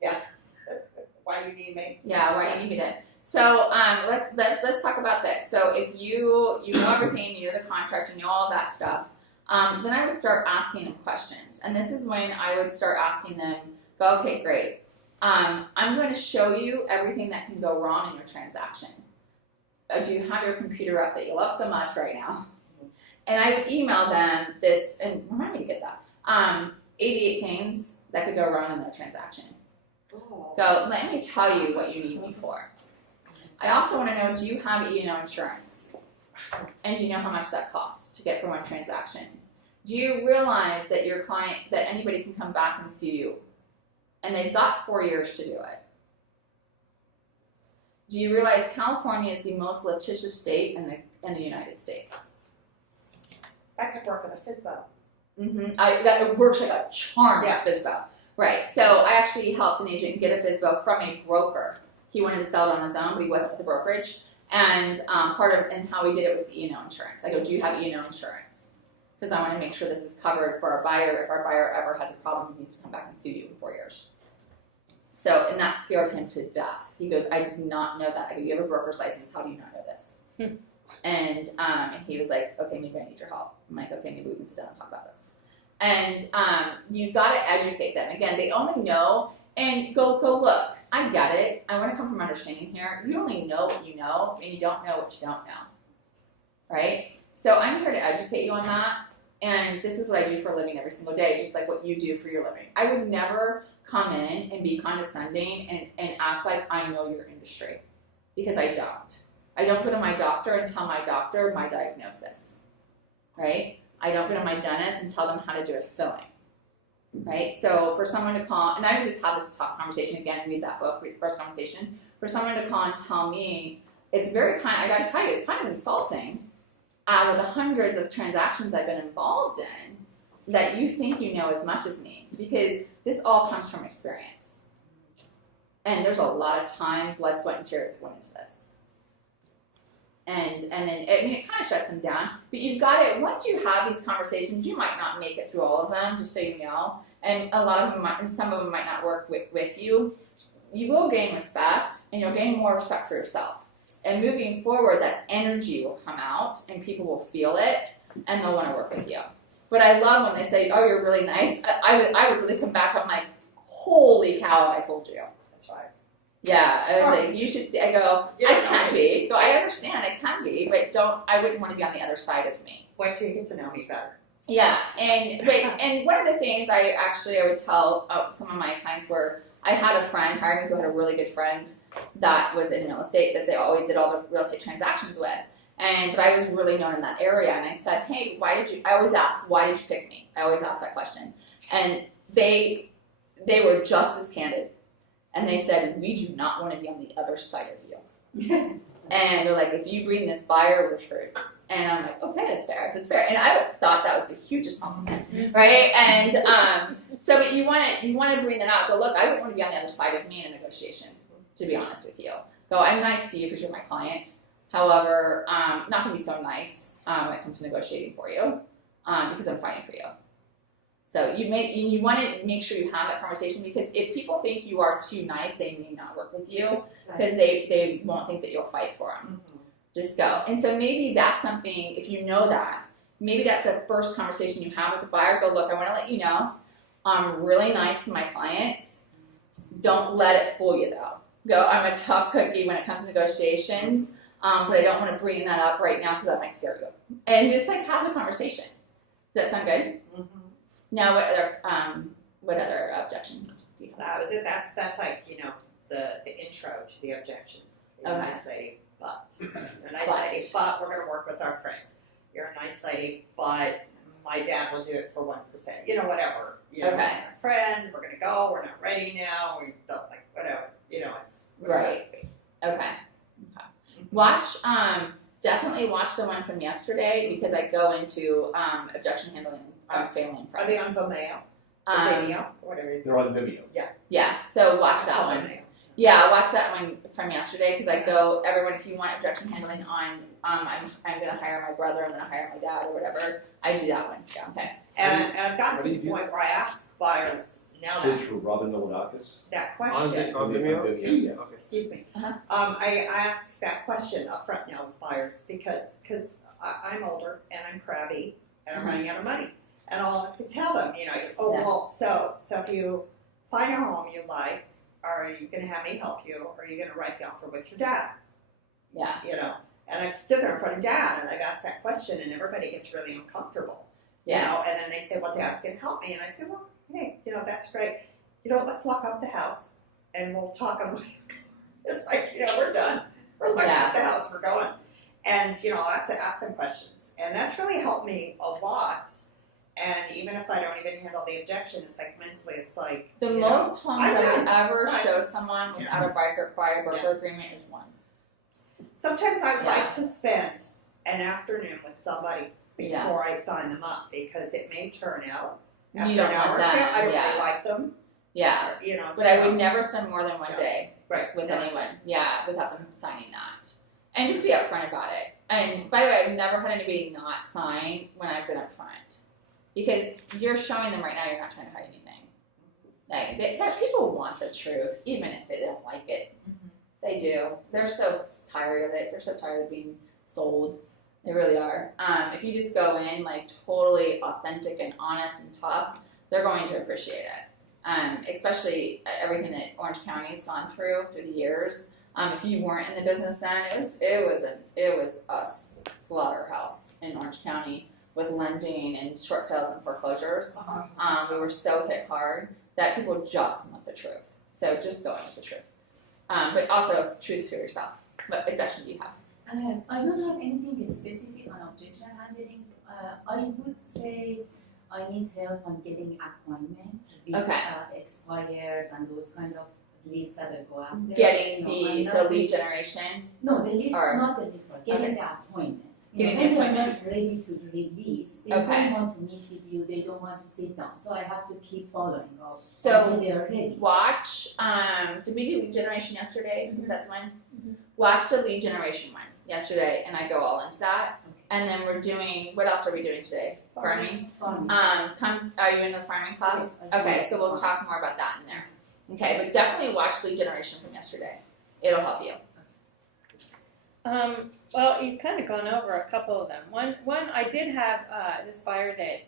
Yeah. Why do you need me? Yeah, why do you need me then? So let's talk about this. So if you know everything, you know the contract, you know all that stuff, then I would start asking them questions. And this is when I would start asking them, go, okay, great. I'm going to show you everything that can go wrong in your transaction. Do you have your computer up that you love so much right now? And I would email them this, and remind me to get that, 88 things that could go wrong in their transaction. Go, let me tell you what you need me for. I also want to know, do you have E&O insurance? And do you know how much that costs to get for one transaction? Do you realize that your client, that anybody can come back and sue you? And they've got 4 years to do it. Do you realize California is the most litigious state in the United States? That could work with a FISBO. That works like a charm Yeah. with FISBO. Right. So I actually helped an agent get a FISBO from a broker. He wanted to sell it on his own, but he wasn't with the brokerage. And and how we did it with E&O insurance. I go, do you have E&O insurance? Because I want to make sure this is covered for our buyer. If our buyer ever has a problem, he needs to come back and sue you in 4 years. So, and that scared him to death. He goes, I did not know that. I go, you have a broker's license. How do you not know this? And he was like, okay, maybe I need your help. I'm like, okay, maybe we can sit down and talk about this. And you've got to educate them. Again, they only know, and go look. I get it. I want to come from understanding here. You only know what you know, and you don't know what you don't know. Right? So I'm here to educate you on that. And this is what I do for a living every single day, just like what you do for your living. I would never come in and be condescending and act like I know your industry, because I don't. I don't go to my doctor and tell my doctor my diagnosis, right? I don't go to my dentist and tell them how to do a filling, right? So for someone to call, and I would just have this tough conversation again, read that book, read the first conversation, for someone to call and tell me, it's very kind, I gotta tell you, it's kind of insulting, out of the hundreds of transactions I've been involved in, that you think you know as much as me, because this all comes from experience. And there's a lot of time, blood, sweat, and tears that went into this. And then, I mean, it kind of shuts them down, but you've got to, once you have these conversations, you might not make it through all of them, just so you know, and a lot of them might, and some of them might not work with you. You will gain respect, and you'll gain more respect for yourself. And moving forward, that energy will come out, and people will feel it, and they'll want to work with you. But I love when they say, oh, you're really nice. I would really come back, I'm like, holy cow, I told you. That's right. Yeah, I was like, you should see. I go, I can be. Go, I understand, I can be, but I wouldn't want to be on the other side of me. Wait till you get to know me better. Yeah, and one of the things I would tell some of my clients were, I had a friend, hired me, who had a really good friend that was in real estate, that they always did all the real estate transactions with. But I was really known in that area, and I said, hey, I always ask, why did you pick me? I always ask that question. And they were just as candid. And they said, we do not want to be on the other side of you. And they're like, if you bring this buyer, we're screwed. And I'm like, okay, that's fair. And I thought that was the hugest compliment, right? And so but you want to bring that out. Go, look, I wouldn't want to be on the other side of me in a negotiation, to be honest with you. Go, I'm nice to you because you're my client. However, I'm not going to be so nice when it comes to negotiating for you because I'm fighting for you. So you want to make sure you have that conversation, because if people think you are too nice, they may not work with you because they won't think that you'll fight for them. Mm-hmm. Just go. And so maybe that's something, if you know that, maybe that's the first conversation you have with the buyer. Go, look, I want to let you know I'm really nice to my clients. Don't let it fool you, though. Go, I'm a tough cookie when it comes to negotiations, but I don't want to bring that up right now because that might scare you. And just like have the conversation. Does that sound good? Mm-hmm. Now, what other objection do you have? That was it. That's like, the intro to the objection. You're a nice lady, but you're a nice lady, but we're going to work with our friend. You're a nice lady, but my dad will do it for 1%. Whatever. We're a friend. We're going to go. We're not ready now. We don't like whatever. It's right. Okay. Watch. Definitely watch the one from yesterday, because I go into objection handling on family and friends. Are they on Vimeo? Vimeo? Whatever. They're on Vimeo. Yeah. So watch that one. Vimeo. Yeah, watch that one from yesterday, because I go, everyone, if you want objection handling on, I'm going to hire my brother, I'm going to hire my dad, or whatever, I do that one. Yeah, okay. And I've gotten to the point where I ask buyers now Search for Robin Milonakis. that question. On Vimeo? Yeah. Okay. Excuse me. Uh-huh. I ask that question up front now with buyers because I'm older and I'm crabby and I'm running out of money. And I'll obviously tell them, well, so if you find a home you like, are you going to have me help you, or are you going to write the offer with your dad? Yeah. And I've stood there in front of dad and I've asked that question, and everybody gets really uncomfortable. Yes. And then they say, well, dad's going to help me. And I say, well, hey, that's great. Let's lock up the house and we'll talk on. It's like, we're done. We're locking up the house. We're going. And, I'll ask them questions. And that's really helped me a lot And even if I don't even handle the objection, it's like mentally, it's like, The you know, most homes I would ever Right. show someone without a buyer broker agreement is one. sometimes I Yeah. like to spend an afternoon with somebody Yeah. before I sign them up because it may turn out after You don't an hour want or two, that, I don't yeah. really like them, Yeah. or, you know, But I so- would never spend more than one Yeah. day Right. with No, anyone. Yeah, without them signing that. And just be upfront about it. And by the way, I've never had anybody not sign when I've been upfront. Because you're showing them right now you're not trying to hide anything. Like, that people want the truth, even if they don't like it. Mhm. They do. They're so tired of it. They're so tired of being sold. They really are. If you just go in like totally authentic and honest and tough, they're going to appreciate it. Especially everything that Orange County's gone through the years. If you weren't in the business then, it was a slaughterhouse in Orange County with lending and short sales and foreclosures. We were so hit hard that people just want the truth. So just go in with the truth. But also truth to yourself. What objection do you have? I don't have anything specific on objection handling. I would say I need help on getting appointment with Okay. expires and those kind of leads that go out there. Getting No, the I'm so not- lead generation. No, the lead, or- not the lead, but getting Okay. the appointment. Getting the When they're appointment. not ready to release, they Okay. don't want to meet with you, they don't want to sit down. So I have to keep following up So until they are ready. watch. Did we do lead generation yesterday? Is that the one? Mhm. Watch the lead generation one yesterday, and I go all into that. Okay. And then we're doing. What else are we doing today? Farming. Farming. Are you in the farming class? Yes, I see Okay, that. so we'll talk more about that in there. Okay, but definitely watch lead generation from yesterday. It'll help you. Well, you've kind of gone over a couple of them. One I did have this buyer that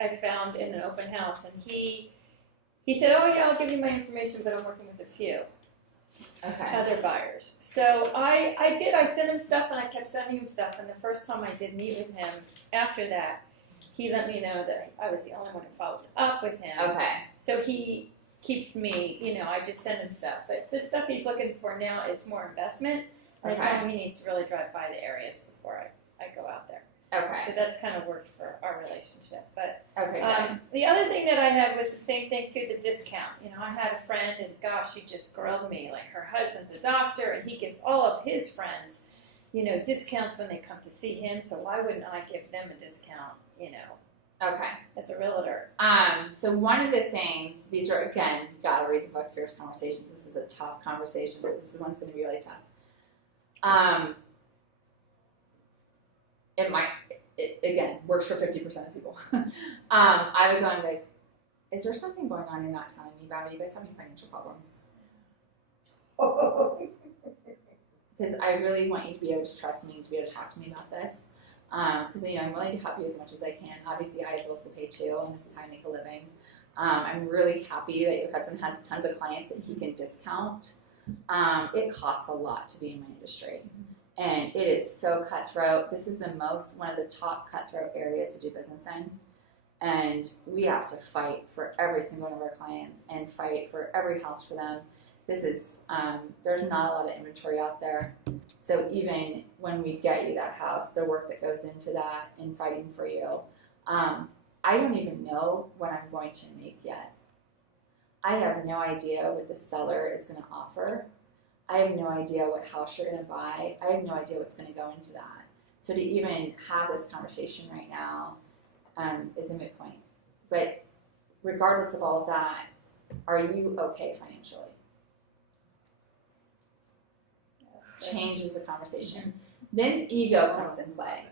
I found in an open house, and he said, "Oh yeah, I'll give you my information, but I'm working with a few Okay. other buyers." So I sent him stuff, and I kept sending him stuff. And the first time I did meet with him, after that, he let me know that I was the only one who followed up with him. Okay. So he keeps me, I just send him stuff. But the stuff he's looking for now is more investment. And I told him he needs to really drive by the areas before I go out there. Okay. So that's kind of worked for our relationship. But Okay. Good. the other thing that I had was the same thing too, the discount. I had a friend, and gosh, she just grilled me. Like, her husband's a doctor, and he gives all of his friends, discounts when they come to see him. So why wouldn't I give them a discount, Okay. as a realtor? So one of the things, these are, again, you gotta read the book Fierce Conversations. This is a tough conversation, but this one's gonna be really tough. It again, works for 50% of people. I would go and be like, is there something going on you're not telling me about? Do you guys have any financial problems? Because I really want you to be able to trust me, to be able to talk to me about this. Because I'm willing to help you as much as I can. Obviously, I have bills to pay too, and this is how I make a living. I'm really happy that your husband has tons of clients that he can discount. It costs a lot to be in my industry, and it is so cutthroat. This is one of the top cutthroat areas to do business in, and we have to fight for every single one of our clients and fight for every house for them. This is there's not a lot of inventory out there. So even when we get you that house, the work that goes into that and fighting for you, I don't even know what I'm going to make yet. I have no idea what the seller is going to offer. I have no idea what house you're going to buy. I have no idea what's going to go into that. So to even have this conversation right now is a moot point. But regardless of all of that, are you okay financially? Changes the conversation. Then ego comes in play,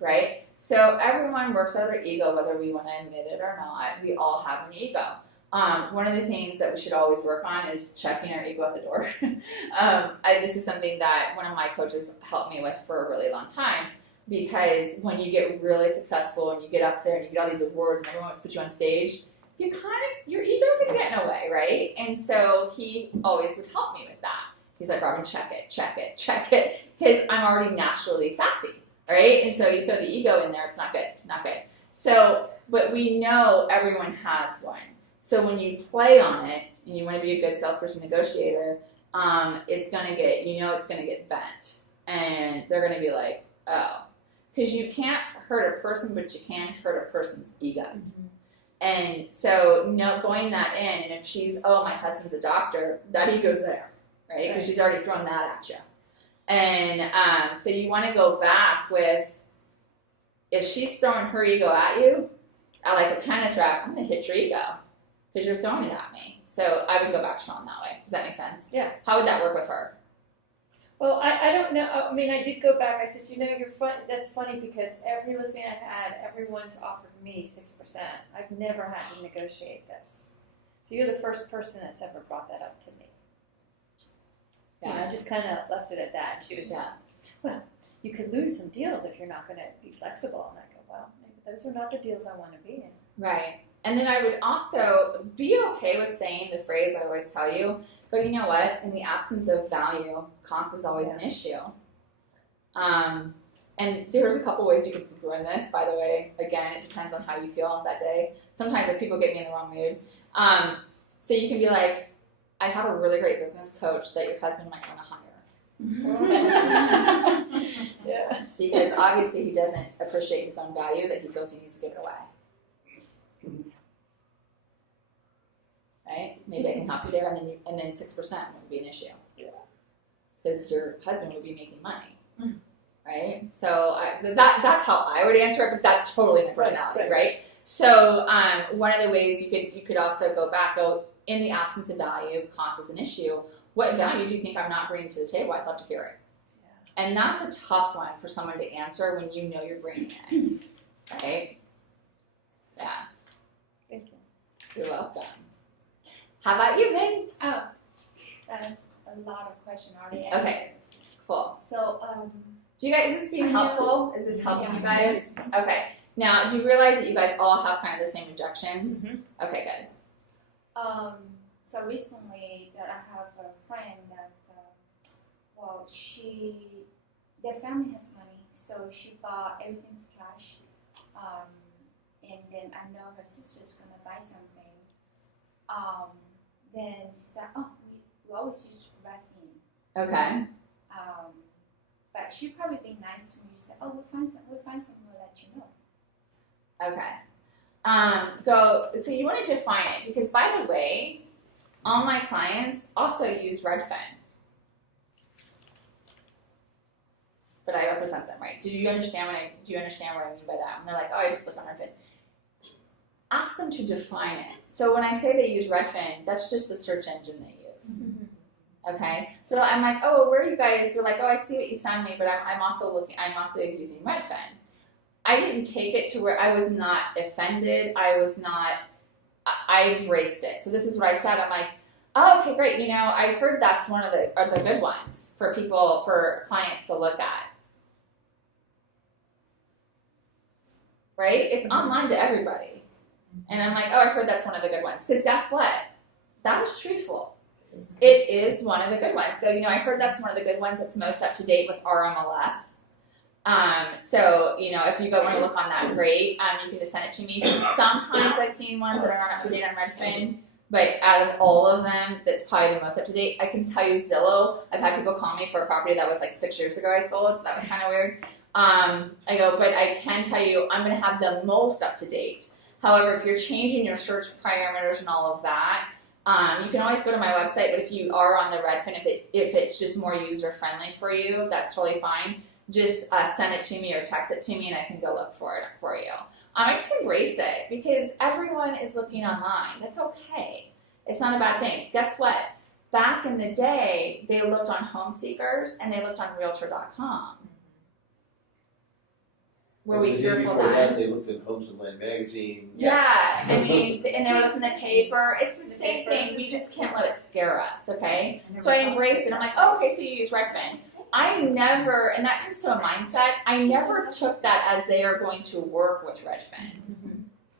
right? So everyone works out their ego, whether we want to admit it or not. We all have an ego. One of the things that we should always work on is checking our ego at the door. This is something that one of my coaches helped me with for a really long time, because when you get really successful and you get up there and you get all these awards and everyone wants to put you on stage, your ego can get in the way, right? And so he always would help me with that. He's like, Robin, check it, because I'm already naturally sassy, right? And so you throw the ego in there, it's not good. So, but we know everyone has one. So when you play on it, and you want to be a good salesperson negotiator, it's gonna get bent, and they're gonna be like, oh, because you can't hurt a person, but you can hurt a person's ego. And so, going that in, and if she's, oh, my husband's a doctor, that ego's there, right? Because she's already thrown that at you. And so you want to go back with, if she's throwing her ego at you, like a tennis racket, I'm going to hit your ego because you're throwing it at me. So I would go back strong that way. Does that make sense? Yeah. How would that work with her? Well, I don't know. I mean, I did go back. I said, you're fun. That's funny because every listing I've had, everyone's offered me 6%. I've never had to negotiate this. So you're the first person that's ever brought that up to me. I just kind of left it at that. She was just, well, you could lose some deals if you're not going to be flexible. And I go, well, maybe those are not the deals I want to be in. Right. And then I would also be okay with saying the phrase I always tell you, but you know what? In the absence of value, cost is always an issue. And there's a couple ways you could ruin this, by the way. Again, it depends on how you feel that day. Sometimes if people get me in the wrong mood. So you can be like, I have a really great business coach that your husband might want to hire. Yeah. Because obviously he doesn't appreciate his own value, that he feels he needs to give it away. Right? Maybe I can help you there, and then 6% wouldn't be an issue. Yeah. Because your husband would be making money. Right? So that's how I would answer it, but that's totally my personality, right? So one of the ways you could also go in the absence of value, cost is an issue. What value do you think I'm not bringing to the table? I'd love to hear it. Yeah. And that's a tough one for someone to answer when you know you're bringing it, right? Yeah. Thank you. You're welcome. How about you, Vin? Oh, that's a lot of questions already answered. Okay, cool. So, Do you guys, is this being helpful? Is this helping you guys? Okay. Now, do you realize that you guys all have kind of the same objections? Okay, good. so recently that I have a friend that, their family has money, so she bought everything's cash. And then I know her sister's gonna buy something. Then she said, oh, we always use Redfin. Okay. But she probably being nice to me. She said, oh, we'll find some, we'll let you know. Okay. So you want to define it, because by the way, all my clients also use Redfin. But I represent them, right? Do you understand what I mean by that? And they're like, oh, I just look on Redfin. Ask them to define it. So when I say they use Redfin, that's just the search engine they use. Okay? So I'm like, oh, where are you guys? They're like, oh, I see what you sent me, but I'm also using Redfin. I didn't take it to where I was not offended. I embraced it. So this is what I said. I'm like, oh, okay, great. I heard that's one of the good ones for clients to look at. Right? It's online to everybody. And I'm like, oh, I heard that's one of the good ones. Because guess what? That is truthful. It is one of the good ones. So, I heard that's one of the good ones that's most up to date with RMLS. So, if you want to look on that, great. You can just send it to me. Sometimes I've seen ones that are not up to date on Redfin, but out of all of them, that's probably the most up to date. I can tell you Zillow. I've had people call me for a property that was like 6 years ago I sold, so that was kind of weird. I go, but I can tell you I'm going to have the most up to date. However, if you're changing your search parameters and all of that, you can always go to my website, but if you are on the Redfin, if it's just more user-friendly for you, that's totally fine. Just send it to me or text it to me, and I can go look for it for you. I just embrace it, because everyone is looking online. That's okay. It's not a bad thing. Guess what? Back in the day, they looked on Home Seekers, and they looked on Realtor.com. Were we fearful then? They looked at Homes and Land magazine. Yeah, and they were looking at the paper. It's the same thing. We just can't let it scare us, okay? So I embrace it. I'm like, oh, okay, so you use Redfin. I never, and that comes to a mindset, I never took that as they are going to work with Redfin.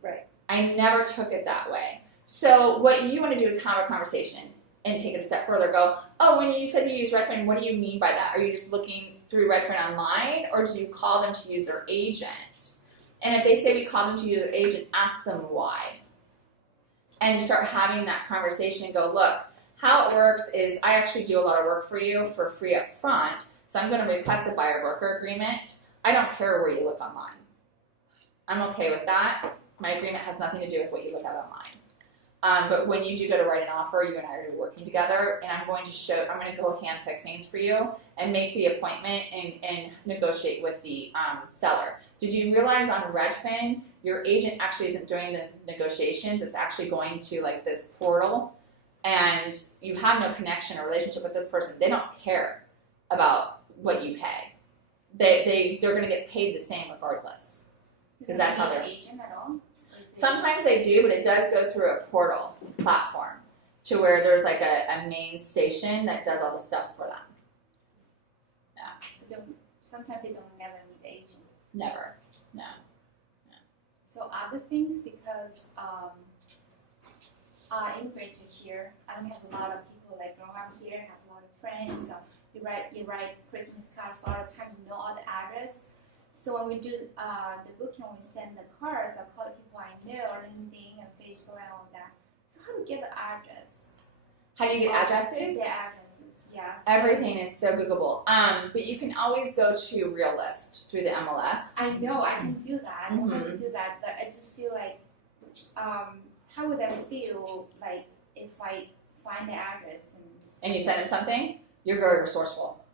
Right. I never took it that way. So what you want to do is have a conversation and take it a step further. Go, oh, when you said you use Redfin, what do you mean by that? Are you just looking through Redfin online, or do you call them to use their agent? And if they say we call them to use their agent, ask them why. And start having that conversation and go, look, how it works is I actually do a lot of work for you for free up front, so I'm going to request a buyer broker agreement. I don't care where you look online. I'm okay with that. My agreement has nothing to do with what you look at online. But when you do go to write an offer, you and I are working together, and I'm going to go handpick things for you and make the appointment and negotiate with the seller. Did you realize on Redfin, your agent actually isn't doing the negotiations? It's actually going to like this portal, and you have no connection or relationship with this person. They don't care about what you pay. They're going to get paid the same regardless, because that's how they're. Agent at all? Sometimes they do, but it does go through a portal platform to where there's like a main station that does all the stuff for them. So sometimes they don't never meet the agent. Never. No. So other things, because I immigrated here, I don't have a lot of people like grow up here, have a lot of friends. So you write Christmas cards all the time, you know all the address. So when we do the booking, we send the cards, I call the people I know, LinkedIn and Facebook and all that. So how do you get the address? How do you get addresses? The addresses, yes. Everything is so Googleable. But you can always go to Realist through the MLS. I know I can do that. I know how to do that, but I just feel like, how would I feel like if I find the address And you send them something? You're very resourceful.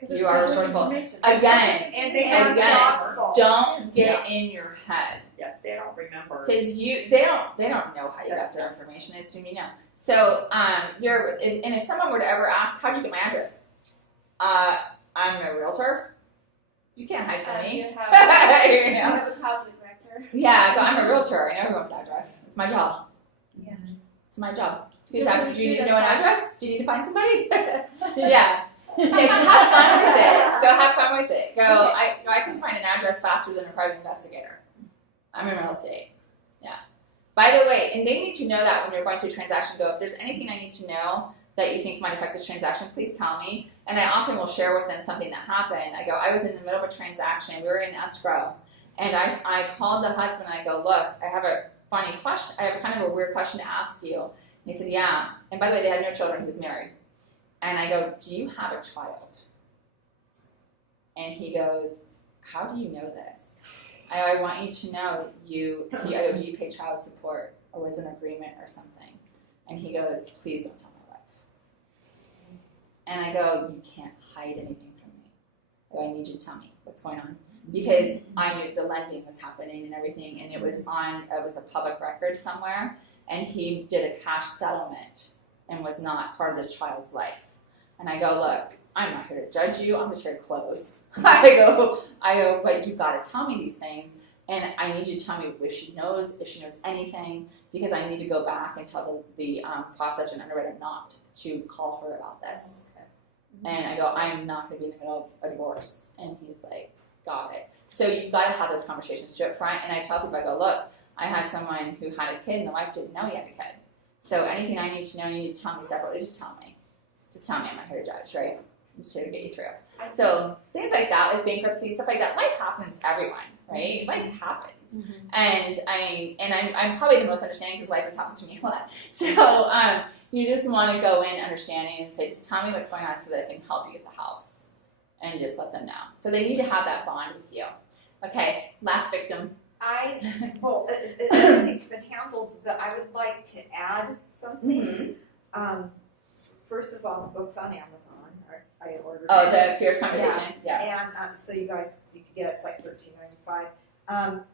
Because You are resourceful. information. Again, And they are thoughtful. don't get in your head. Yeah, they don't remember. Because they don't know how you got their information. They assume you know. So if someone were to ever ask, how'd you get my address? I'm a realtor. You can't hide from me. You have, You you know? have a public record. Yeah, but I'm a realtor. I know everyone's address. It's my job. Yeah. It's my job. Do Because you you need do to that know an fast. address? Do you need to find somebody? Yeah. Yeah, have fun with it. Go have fun with it. Go. I can find an address faster than a private investigator. I'm in real estate. Yeah. By the way, and they need to know that when you're going through a transaction, go, if there's anything I need to know that you think might affect this transaction, please tell me. And I often will share with them something that happened. I go, I was in the middle of a transaction. We were in escrow. And I called the husband and I go, look, I have a funny question. I have kind of a weird question to ask you. And he said, yeah. And by the way, they had no children. He was married. And I go, do you have a child? And he goes, how do you know this? I want you to know do you pay child support, or was an agreement or something? And he goes, please don't tell my wife. And I go, you can't hide anything from me. I go, I need you to tell me what's going on. Because I knew the lending was happening and everything, and it was a public record somewhere, and he did a cash settlement and was not part of this child's life. And I go, look, I'm not here to judge you, I'm just here to close. I go, but you gotta tell me these things, and I need you to tell me if she knows anything, because I need to go back and tell the processor and underwriter not to call her about this. And I go, I'm not gonna be in the middle of a divorce. And he's like, got it. So you've gotta have those conversations straight up front, and I tell people, I go, look, I had someone who had a kid and the wife didn't know he had a kid. So anything I need to know, you need to tell me separately, just tell me. Just tell me, I'm not here to judge, right? I'm just here to get you through. So things like that, like bankruptcy, stuff like that, life happens to everyone, right? Life happens. And I'm probably the most understanding because life has happened to me a lot. So you just want to go in understanding and say, just tell me what's going on so that I can help you get the house. And just let them know. So they need to have that bond with you. Okay, last victim. Everything's been handled, but I would like to add something. First of all, the book's on Amazon. I ordered it. Oh, the Fierce Conversation? Yeah. And so you guys, you can get it, it's like $13.95.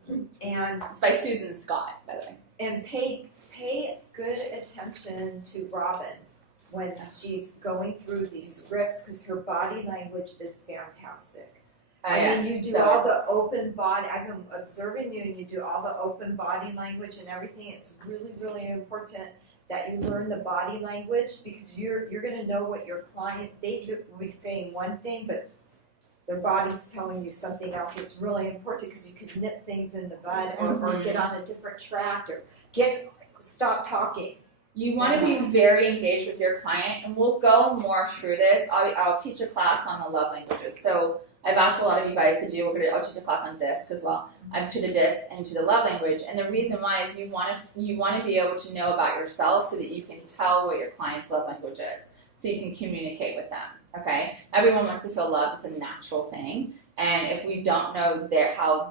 And It's by Susan Scott, by the way. and pay good attention to Robin when she's going through these scripts, because her body language is fantastic. And you do all the open body, I've been observing you, and you do all the open body language and everything. It's really, really important that you learn the body language, because you're gonna know what your client, they could be saying one thing, but their body's telling you something else. It's really important because you can nip things in the bud, or get on a different track, or stop talking. You want to be very engaged with your client, and we'll go more through this. I'll teach a class on the love languages. So I've asked a lot of you guys to do. I'll teach a class on DISC as well. To the DISC and to the love language. And the reason why is you want to be able to know about yourself so that you can tell what your client's love language is, so you can communicate with them. Okay, everyone wants to feel loved. It's a natural thing. And if we don't know how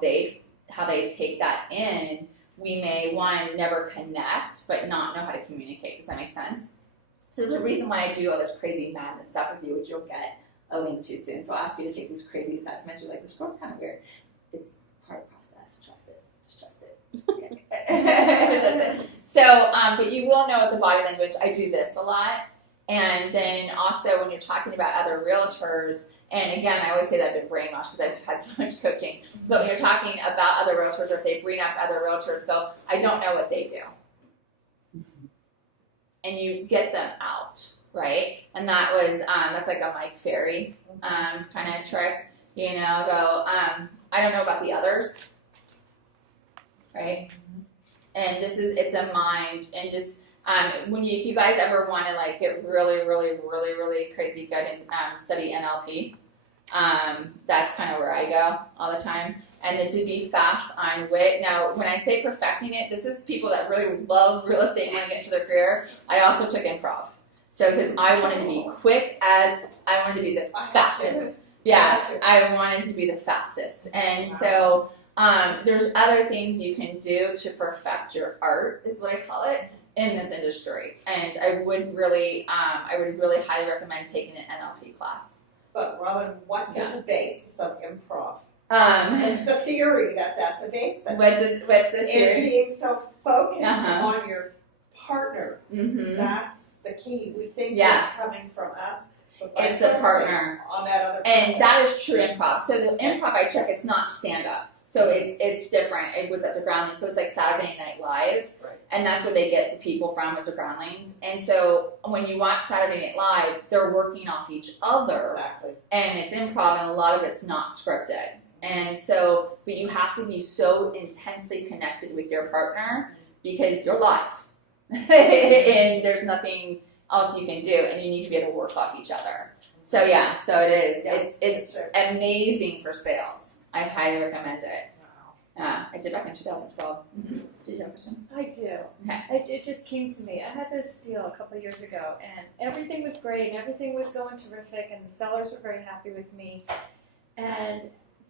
how they take that in, we may, one, never connect, but not know how to communicate. Does that make sense? So there's a reason why I do all this crazy madness stuff with you, which you'll get a link to soon. So I'll ask you to take these crazy assessments. You're like, this girl's kind of weird. It's part of the process. Trust it. Just trust it. Okay. Trust it. So, but you will know the body language. I do this a lot. And then also when you're talking about other realtors, and again, I always say that I've been brainwashed because I've had so much coaching. But when you're talking about other realtors, or if they bring up other realtors, go, I don't know what they do. And you get them out, right? And that was, that's like a Mike Ferry kind of trick. You know, go, I don't know about the others, right? And this is, it's a mind, and just, if you guys ever want to like get really, really, really, really crazy good and study NLP, that's kind of where I go all the time. And then to be fast on wit. Now, when I say perfecting it, this is people that really love real estate and want to get into their career. I also took improv. So, because I wanted to be quick I wanted to be the fastest. Yeah, I wanted to be the fastest. And so, there's other things you can do to perfect your art, is what I call it, in this industry. And I would really highly recommend taking an NLP class. But Robin, what's at the basis of improv? It's the theory that's at the basis. What's the theory? It's being so focused Uh-huh. on your partner. Mm-hmm. That's the key. We think Yes. it's coming from us. But by It's the focusing partner. on that other person. And that is true improv. So the improv I took, it's not stand up. So it's different. It was at the Groundlings. So it's like Saturday Night Live. Right. And that's where they get the people from, is the Groundlings. And so when you watch Saturday Night Live, they're working off each other. Exactly. And it's improv, and a lot of it's not scripted. And so, but you have to be so intensely connected with your partner because you're live. And there's nothing else you can do, and you need to be able to work off each other. So yeah, so it is. Yeah, It's that's amazing for sales. I highly recommend it. I did back in 2012. Did you have a question? I do. Okay. It just came to me. I had this deal a couple of years ago, and everything was great, and everything was going terrific, and the sellers were very happy with me. And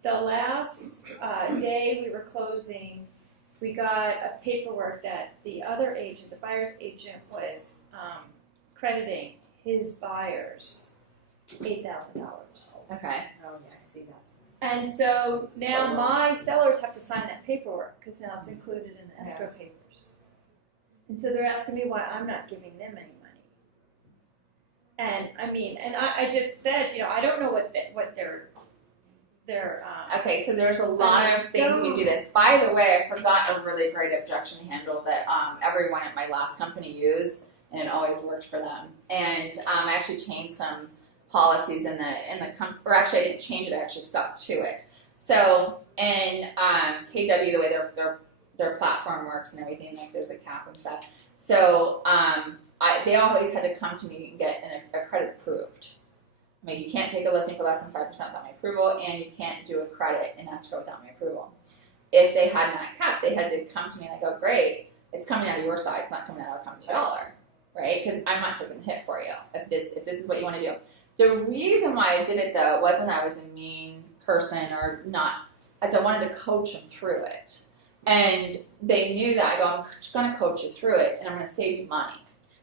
the last day we were closing, we got a paperwork that the other agent, the buyer's agent, was crediting his buyers $8,000. Okay. Oh, yeah, I see that. And so now So my sellers have to sign that paperwork because now it's included in the escrow papers. And so they're asking me why I'm not giving them any money. And I mean, and I just said, I don't know what their Okay, so there's a lot of things we do this. By the way, I forgot a really great objection handle that everyone at my last company used, and it always worked for them. And I actually changed some policies in the or actually I didn't change it. I actually stuck to it. So in KW, the way their platform works and everything, like there's a cap and stuff. So they always had to come to me and get a credit approved. I mean, you can't take a listing for less than 5% without my approval, and you can't do a credit in escrow without my approval. If they had that cap, they had to come to me and I go, great, it's coming out of your side, it's not coming out of our company dollar, right? Because I'm not taking the hit for you if this is what you want to do. The reason why I did it, though, wasn't I was a mean person or not, as I wanted to coach them through it. And they knew that. I go, I'm just going to coach you through it, and I'm going to save you money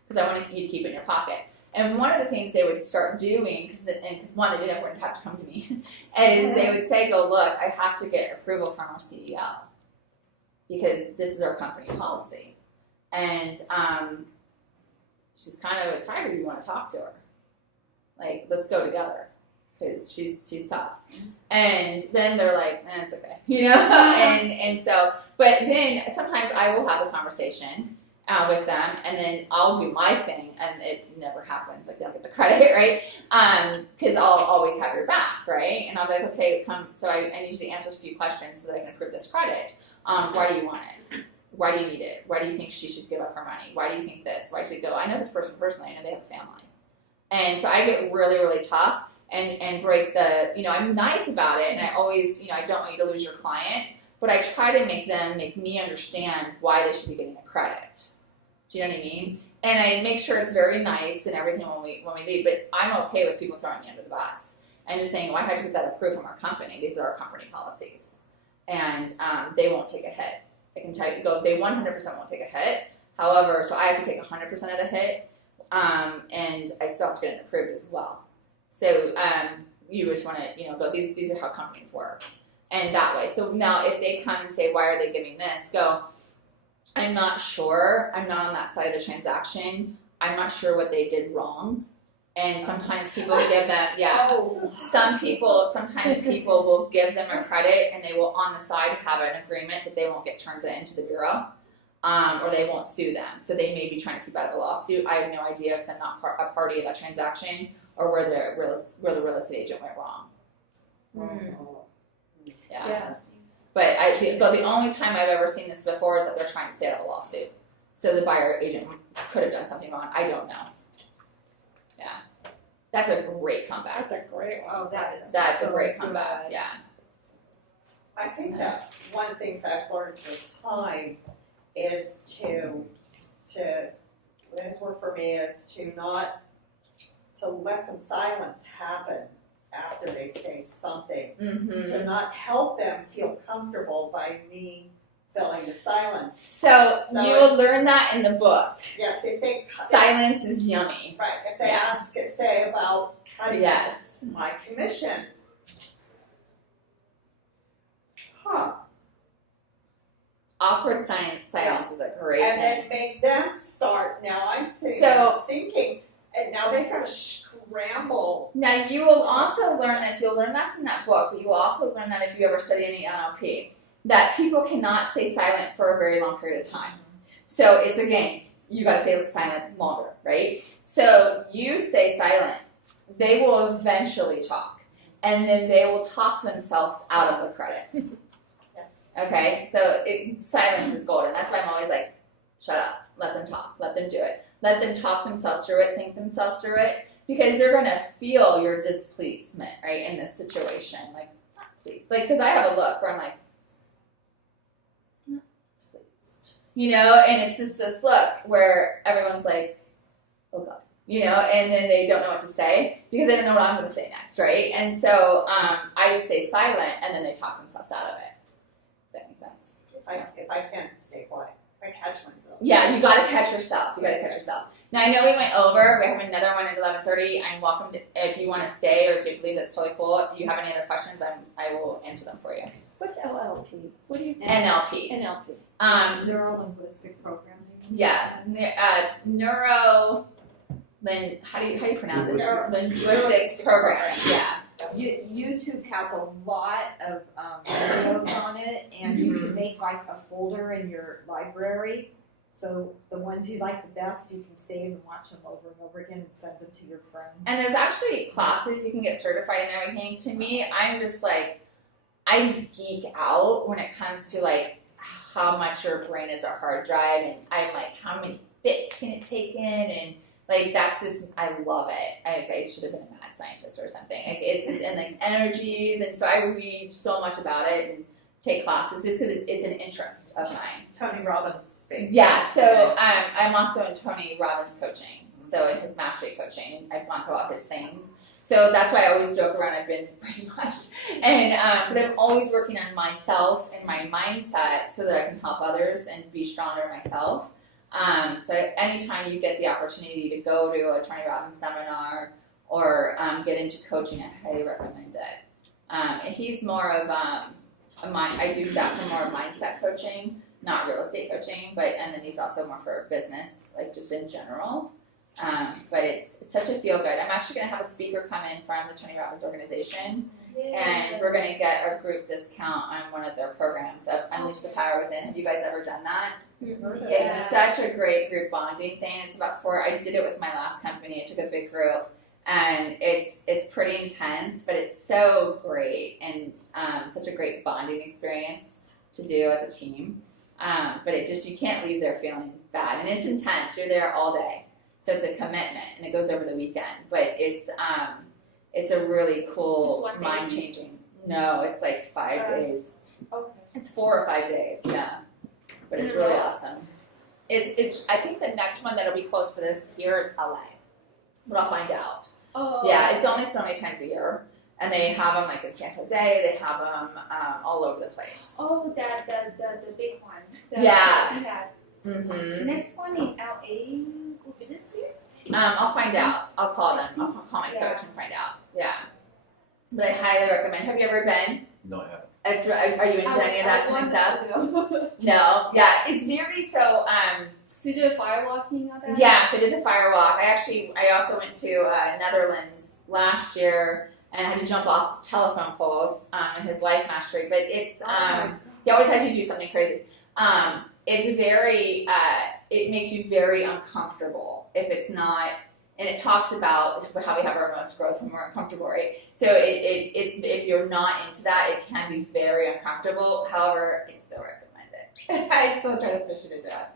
because I want you to keep it in your pocket. And one of the things they would start doing, because one, they wouldn't have to come to me, is they would say, go, look, I have to get approval from our CEO because this is our company policy. And she's kind of a tiger. You want to talk to her. Like, let's go together, because she's tough. And then they're like, it's okay, and so, but then sometimes I will have a conversation with them, and then I'll do my thing, and it never happens, like they don't get the credit, right? Because I'll always have your back, right? And I'll be like, okay, come, so I need you to answer a few questions so that I can approve this credit. Why do you want it? Why do you need it? Why do you think she should give up her money? Why do you think this? Why should it go? I know this person personally, I know they have a family. And so I get really, really tough and break the, I'm nice about it, and I always, I don't want you to lose your client, but I try to make me understand why they should be getting a credit. Do you know what I mean? And I make sure it's very nice and everything when we leave, but I'm okay with people throwing me under the bus and just saying, why had you get that approved from our company? These are our company policies. and they won't take a hit. I can tell you, they 100% won't take a hit. However, so I have to take 100% of the hit, and I still have to get it approved as well. So you just want to, go, these are how companies work. And that way. So now if they come and say, why are they giving this? Go, I'm not sure. I'm not on that side of the transaction. I'm not sure what they did wrong. And sometimes people give them, sometimes people will give them a credit and they will on the side have an agreement that they won't get turned into the bureau, or they won't sue them. So they may be trying to keep out of the lawsuit. I have no idea because I'm not a party of that transaction or where the real estate agent went wrong. Yeah. But the only time I've ever seen this before is that they're trying to stay out of a lawsuit. So the buyer agent could have done something wrong. I don't know. Yeah. That's a great comeback. That's a great one. Oh, That's so a great good. comeback. Yeah. I think that one of the things I've learned with time is what has worked for me is to let some silence happen after they say something. Mm-hmm. To not help them feel comfortable by me filling the silence. So you will learn that in the book. Yes, if they Silence is yummy. right, if they Yeah. ask, say about cutting Yes. my commission. Huh. Awkward silence is a great And thing. then make them start. Now I'm sitting So- there thinking, and now they've got to scramble. Now you will also learn this. You'll learn this in that book, but you will also learn that if you ever study any NLP, that people cannot stay silent for a very long period of time. So it's a game. You got to stay silent longer, right? So you stay silent. They will eventually talk, and then they will talk themselves out of the credit. Okay, so silence is golden. That's why I'm always like, shut up, let them talk, let them do it. Let them talk themselves through it, think themselves through it, because they're going to feel your displeasement, right, in this situation. Like, not pleased. Like, because I have a look where I'm like, not pleased. And it's just this look where everyone's like, oh God. And then they don't know what to say because they don't know what I'm going to say next, right? And so I just stay silent, and then they talk themselves out of it. Does that make sense? If I can't stay quiet, I catch myself. Yeah, you got to catch yourself. Now I know we went over. We have another one at 11:30. I'm welcome to, if you want to stay or if you have to leave. That's totally cool. If you have any other questions, I will answer them for you. What's LLP? What do you NLP. NLP. Neuro-linguistic programming. Yeah, it's neuro. Then how do you pronounce it? Linguistics programming. Yeah. YouTube has a lot of videos on it, and you can make like a folder in your library. So the ones you like the best, you can save and watch them over and over again and send them to your friends. And there's actually classes you can get certified and everything. To me, I'm just like, I geek out when it comes to like how much your brain is a hard drive, and I'm like, how many bits can it take in, and like that's just, I love it. I should have been a mad scientist or something. Like it's just, and like energies, and so I read so much about it and take classes just because it's an interest of mine. Tony Robbins big. Yeah, so I'm also in Tony Robbins coaching, so in his mastery coaching, I've gone through all his things. So that's why I always joke around. I've been brainwashed, and but I'm always working on myself and my mindset so that I can help others and be stronger myself. So anytime you get the opportunity to go to a Tony Robbins seminar or get into coaching, I highly recommend it. He's more of I do that for more mindset coaching, not real estate coaching, and then he's also more for business, like just in general. But it's such a feel good. I'm actually going to have a speaker come in from the Tony Robbins organization, and we're going to get a group discount on one of their programs of Unleash the Power Within. Have you guys ever done that? It's such a great group bonding thing. It's about I did it with my last company. I took a big group, and it's pretty intense, but it's so great and such a great bonding experience to do as a team. But you can't leave there feeling bad, and it's intense. You're there all day. So it's a commitment, and it goes over the weekend. But it's a really cool, mind-changing. No, it's like 5 days. Okay. It's 4 or 5 days, yeah. But it's really awesome. I think the next one that'll be close for this here is LA. But I'll find out. Oh. Yeah, it's only so many times a year. And they have them like in San Jose. They have them all over the place. Oh, the big one. Yeah. Mm-hmm. Next one in LA will be this year. I'll find out. I'll call them. I'll call my Yeah. coach and find out. Yeah. But I highly recommend. Have you ever been? No, I haven't. Are you into any of that kind of stuff? stuff. No. Yeah. It's very so. So you do a fire walking out there? Yeah. So I did the fire walk. I also went to Netherlands last year and I had to jump off telephone poles in his life mastery. But it's he always has you do something crazy. It's very it makes you very uncomfortable if it's not. And it talks about how we have our most growth when we're uncomfortable, right? So it's if you're not into that, it can be very uncomfortable. However, I still recommend it. I still try to push it to death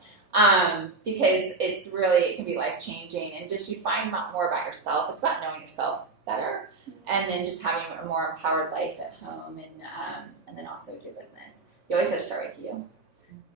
because it's really it can be life changing, and just you find out more about yourself. It's about knowing yourself better, and then just having a more empowered life at home, and then also with your business. You always got to start with you.